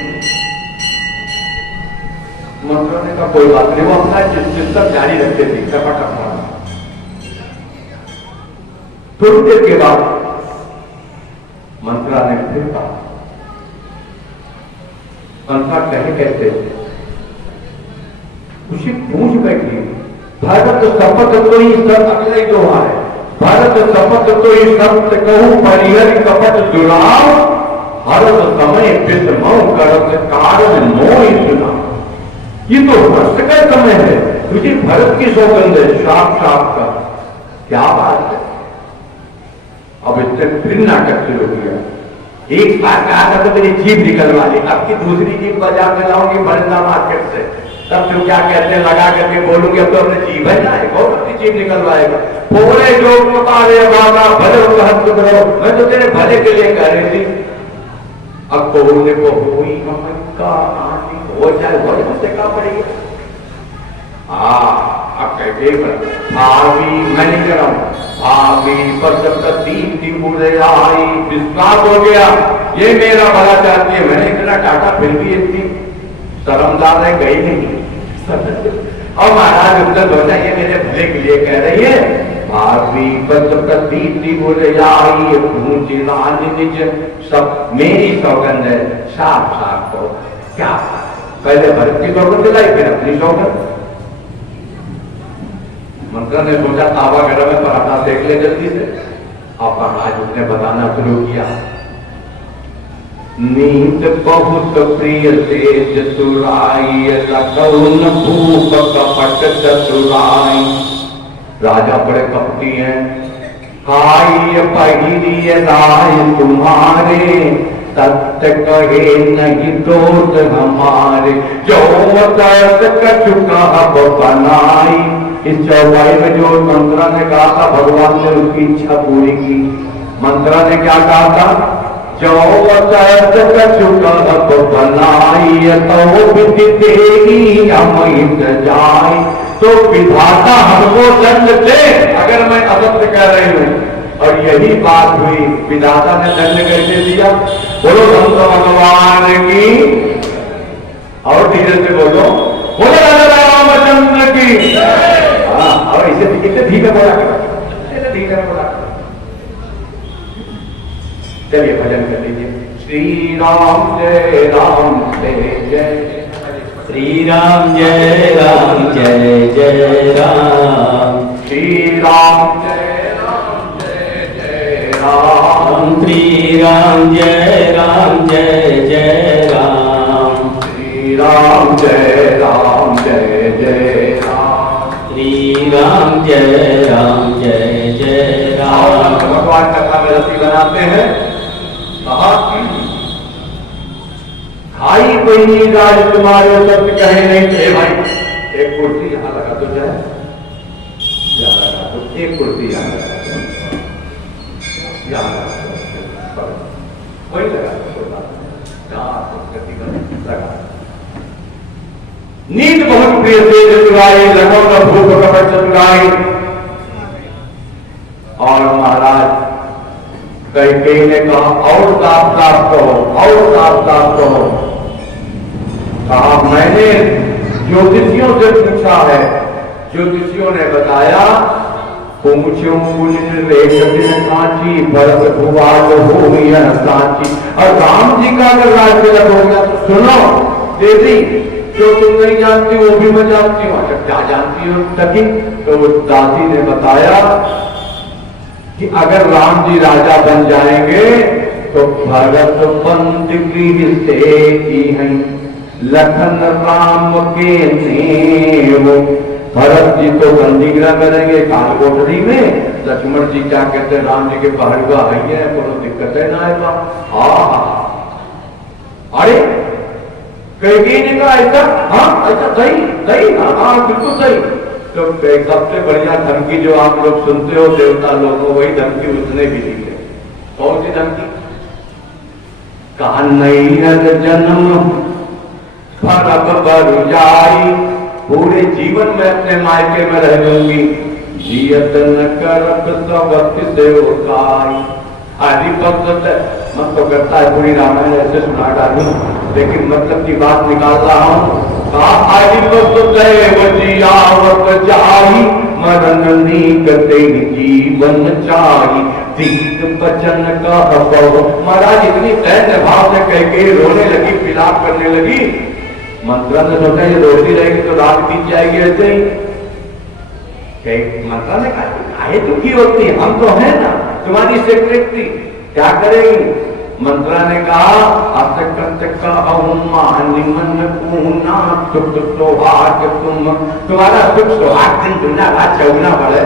मंत्रों ने कहा कोई बात नहीं, वो अपना चिंतन जारी रखते थे टपाटप। थोड़ी देर के बाद मंत्रा ने फिर कहा, मंत्रा कहे कैसे, उसी पूछ बैठी। भारत शपथ तो ही सब, अगले जो है भारत शपथ तो ही सत्य कहूं परिहर कपट जुड़ाव। हरत समय विस्मौ करत कारण मोहि सुना। ये तो हर्ष का समय है, तुझे भरत की सौगंध है, साफ साफ का, क्या बात है। अब इससे फिर नाटक शुरू किया। एक बार कहा था तो मेरी जीभ निकलवा ली, अब की दूसरी जीभ बाजार में लाऊंगी बरंदा मार्केट से, तब तो क्या कहते हैं लगा करके बोलूंगी, अब तो अपने जीभ है ना, कौन अपनी जीभ निकलवाएगा। पूरे जो मारे बाबा भले कहत करो, मैं तो तेरे भले के लिए कह रही थी। अब बोलने को हुई का हो जाए हमसे क्या पड़ेगी। अब कहते भाभी मैं नहीं कर रहा हूं, भाभी पर जब तक दीप्ति मुझे आई विश्वास हो गया ये मेरा भला चाहती है। मैंने इतना टाटा फिर भी इतनी शर्मदार है गई नहीं। और महाराज उसने सोचा ये मेरे भले के लिए कह रही है। भाभी पर जब तक दीप्ति मुझे आई पूछी रानी निज सब मेरी सौगंध है, साफ साफ तो क्या पहले भरत की सौगंध दिलाई फिर अपनी सौगंध। मंत्र ने सोचा तावा गरम में पराठा सेक ले जल्दी से। अब आज उसने बताना शुरू किया। नींद बहुत प्रिय से चतुराई लखन भूप कपट चतुराई। राजा बड़े कपटी हैं, खाई पहिरी राय तुम्हारे सत्य कहे नहीं दोष हमारे जो कचुका बनाई। इस चौपाई में जो मंत्रा ने कहा था भगवान ने उसकी इच्छा पूरी की। मंत्रा ने क्या कहा था, जो कचुका बनाई तो विधि तेरी अमित जाए। तो विधाता हमको दंड दे अगर मैं असत्य कह रही हूं। और यही बात हुई, विधाता ने दंड कैसे दिया? बोलो संत भगवान की, और धीरे से बोलो, बोलो राजा रामचंद्र की। हाँ, और इसे धीरे बोला करो, धीरे बोला करो। चलिए भजन कर लीजिए। श्री राम जय जय, श्री राम जय जय राम, श्री राम जय राम, श्री राम जय जय राम, श्री राम जय राम, श्री राम जय जय राम। भगवान कथा में रसी बनाते हैं। भाई कोई राजकुमार शब्द कहे नहीं थे। भाई एक कुर्सी यहां लगा दो, जाए यहां लगा दो, एक कुर्सी यहां लगा दो, यहां लगा दो, वही लगा दो, लगा। नींद बहुत प्रिय से चतुराई, लगो न भूख कपट चतुराई। और महाराज कई ने कहा और साफ साफ कहो, और साफ साफ कहो। कहा मैंने ज्योतिषियों से पूछा है, ज्योतिषियों ने बताया पूछो सांची भरत भुवाल हो सांची। और राम जी का अगर राज्य हो गया तो सुनो देवी, जो तुम नहीं जानती वो भी मैं जानती हूँ। अच्छा क्या जानती हो सखी? तो उस दासी ने बताया कि अगर राम जी राजा बन जाएंगे तो भरत बंद की हैं, लखन राम के नेव। भरत जी तो बंदी गृह करेंगे काल कोठरी में, लक्ष्मण जी क्या कहते हैं राम जी के पहाड़ुआ है, कोई दिक्कत है ना है। हाँ अरे कहीं ने कहा ऐसा, हाँ ऐसा सही सही ना, हाँ बिल्कुल सही। तो सबसे बढ़िया धमकी जो आप लोग सुनते हो देवता लोगों, वही धमकी उसने भी दी है। कौन सी धमकी? कहा नहीं जन्म फरक बर जाई, पूरे जीवन में अपने मायके में रह लूंगी, जियत न करत सब से उठाई। आदि पद मन तो करता है पूरी रामायण ऐसे सुना डालू, लेकिन मतलब की बात निकाल रहा हूं। मरण करते जीवन चाही, तीत बचन का महाराज इतनी दैन्य भाव से कह के रोने लगी, विलाप करने लगी। मंत्रा ने सोचा ये रोती रहेगी तो रात बीत जाएगी ऐसे ही। मंत्रा ने कहा दुखी होती, हम तो है ना तुम्हारी सेक्रेटरी, क्या करेगी? मंत्रा ने कहा तुम्हारा सुख सुहाग दिन दुना रात चौगुना बढ़े।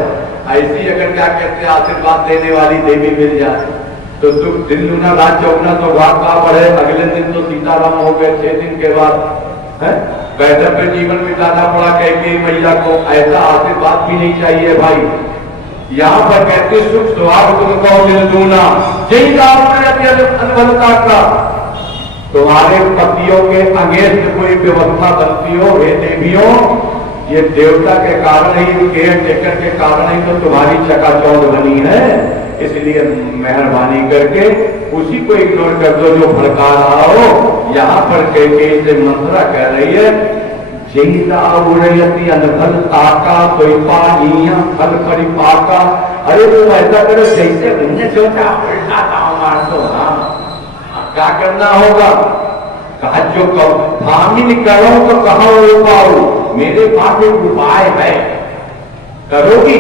ऐसी अगर क्या कहते आशीर्वाद देने वाली देवी मिल जाए तो दुख दिन दुना रात चौगुना तो भाग का बढ़े। अगले दिन तो सीताराम हो गए, 6 दिन के बाद वैधव पे जीवन बिताना पड़ा कैकेयी मैया को। ऐसा आशीर्वाद भी नहीं चाहिए भाई। यहाँ पर कहते सुख सुहाग तुमको दिल दूना, यही अनुभवता का तुम्हारे पतियों के अगेंस्ट कोई व्यवस्था बनती हो, हे देवियों, ये देवता के कारण ही, केयर टेकर के कारण ही तो तुम्हारी चकाचौंध बनी है। इसलिए मेहरबानी करके उसी को इग्नोर कर दो जो भड़का रहा हो। यहाँ पर कैकेयी से मंत्रा कह रही है अनफल ताका कोई पानिया फल परिपाका। अरे वो ऐसा करो जैसे उन्हें सोचा उल्टा दाव मार दो। क्या करना होगा? कहा जो भामिनी करो तो कहा उपाओ, मेरे पास एक उपाय है, करोगी?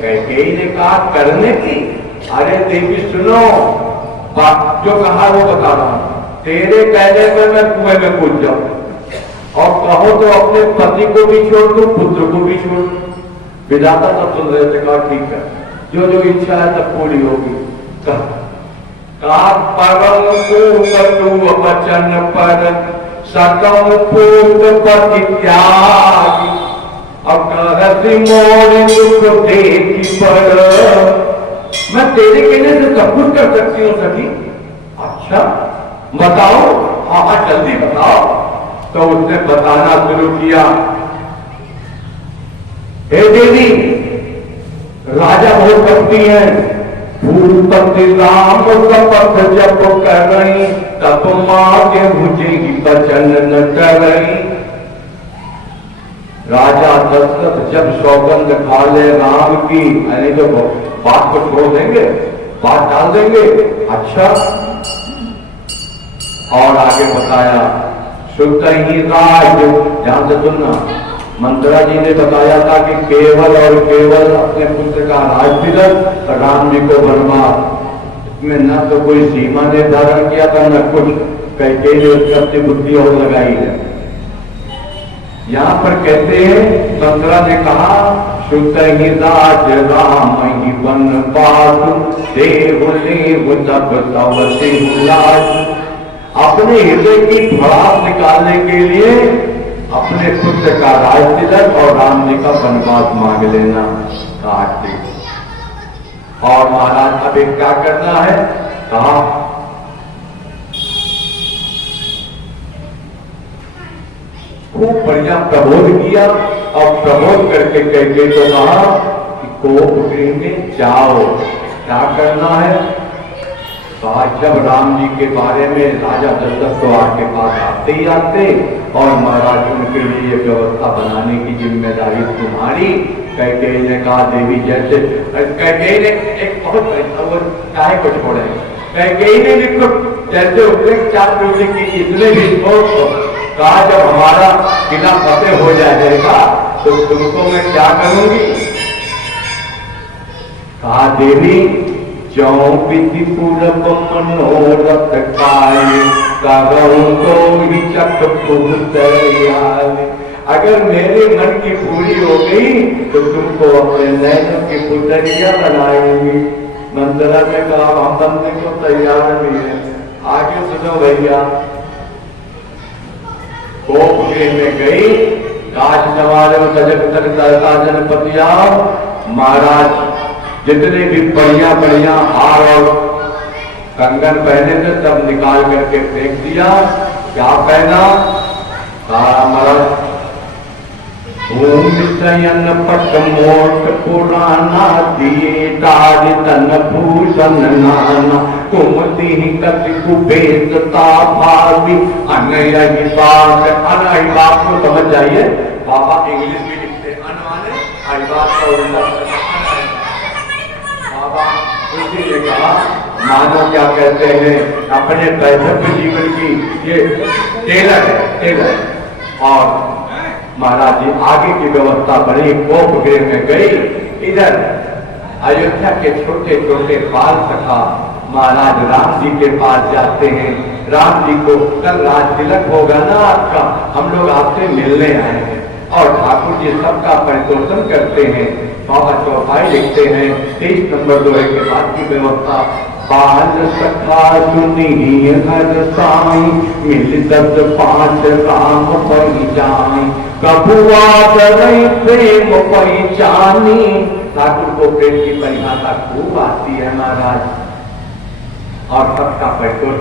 कैकेयी ने कहा करने की। अरे देवी सुनो, जो कहा वो बता रहा हूं, तेरे कहने पर मैं कुएं में कूद जाऊं और कहो तो अपने पति को भी छोड़ दूं, पुत्र को भी छोड़ दूं। विधाता सब सुन रहे थे, कहा ठीक है, जो जो इच्छा है सब पूरी होगी। परम को वचन पर सकम पूत पति त्यागी, अब मोर दुख देखी पर मैं तेरे कहने से सब कुछ कर सकती हूँ सखी। अच्छा बताओ, हाँ जल्दी बताओ। तो उसने बताना शुरू किया, हे देवी, राजा बहुत कपटी है, भूपति राम शपथ जब कर रही, तब मां के मुझे ही बचन न कर रही। राजा दशरथ जब सौगंध खा ले राम की, यानी तो बात को छोड़ देंगे, बात डाल देंगे। अच्छा, और आगे बताया, शुद्ध ही राज, ध्यान से सुनना, मंत्रा जी ने बताया था कि केवल और केवल अपने पुत्र का राज तिलक, राम जी को बनवास, इसमें न तो कोई सीमा निर्धारण किया था न कुछ, कई ने उसकी अपनी बुद्धि और लगाई है। यहां पर कहते हैं, मंत्रा ने कहा, शुद्ध ही राज राम ही बनवास, देव देव तब तव सिंह। अपने हृदय की भड़ास निकालने के लिए अपने पुत्र का राज तिलक और राम जी का वनवास मांग लेना कार्तिक। और महाराज अभी क्या करना है, कहा खूब बढ़िया प्रबोध किया, और प्रबोध करके कहते तो कहा कि कोप गृह में जाओ, क्या करना है। कहा जब राम जी के बारे में राजा दशरथ तो आपके पास आते ही आते, और महाराज उनके लिए व्यवस्था बनाने की जिम्मेदारी तुम्हारी। कैकेयी ने कहा, देवी जैसे, कैकेयी ने एक बहुत चाहे को छोड़े, कैकेयी ने भी कुछ जैसे उतरे चार टोले की इतने भी कहा, जब हमारा किला फतेह हो जाएगा तो तुमको मैं क्या करूंगी। कहा देवी, जो विधि पूर्व मनोरथ काय, करऊं तो ही चक पुतरियाले। अगर मेरे मन की पूरी हो गई तो तुमको अपने नैनों की पुतरिया बनाएंगी। मंत्रा ने कहा, हम बनने को तैयार नहीं है। आगे सुनो भैया, कोप गृह में गई, काश नवारे जनपतिया, महाराज जितने भी बढ़िया बढ़िया हार और कंगन पहने थे सब निकाल करके फेंक दिया। क्या पहना, महाराज भूमिशयन पट मोट पुराना, दिए ताज तन भूषण नाना, कुमति कति कुबेरता भावी, अनयहि बात। अनयहि बात को समझ जाइए, बाबा इंग्लिश में लिखते अन माने अहिबात का उल्टा। बाबा उसी ने कहा, मानो क्या कहते हैं, अपने वैधव्य जीवन की ये टेलर है, टेलर। और महाराज जी आगे की व्यवस्था बनी, कोप गृह में गई। इधर अयोध्या के छोटे छोटे बाल सखा महाराज राम जी के पास जाते हैं। राम जी को कल राज तिलक होगा ना आपका, हम लोग आपसे मिलने आए हैं। और ठाकुर जी सबका परितोषण करते हैं। बाबा चौपाई लिखते हैं 23 नंबर दोहे के बाद की व्यवस्था। बाल सखा सुनी हर साई, मिल दस पांच राम पहचानी, कबुआ दरई प्रेम पहचानी। ठाकुर को प्रेम की परिभाषा खूब आती है महाराज, और सबका परितोषण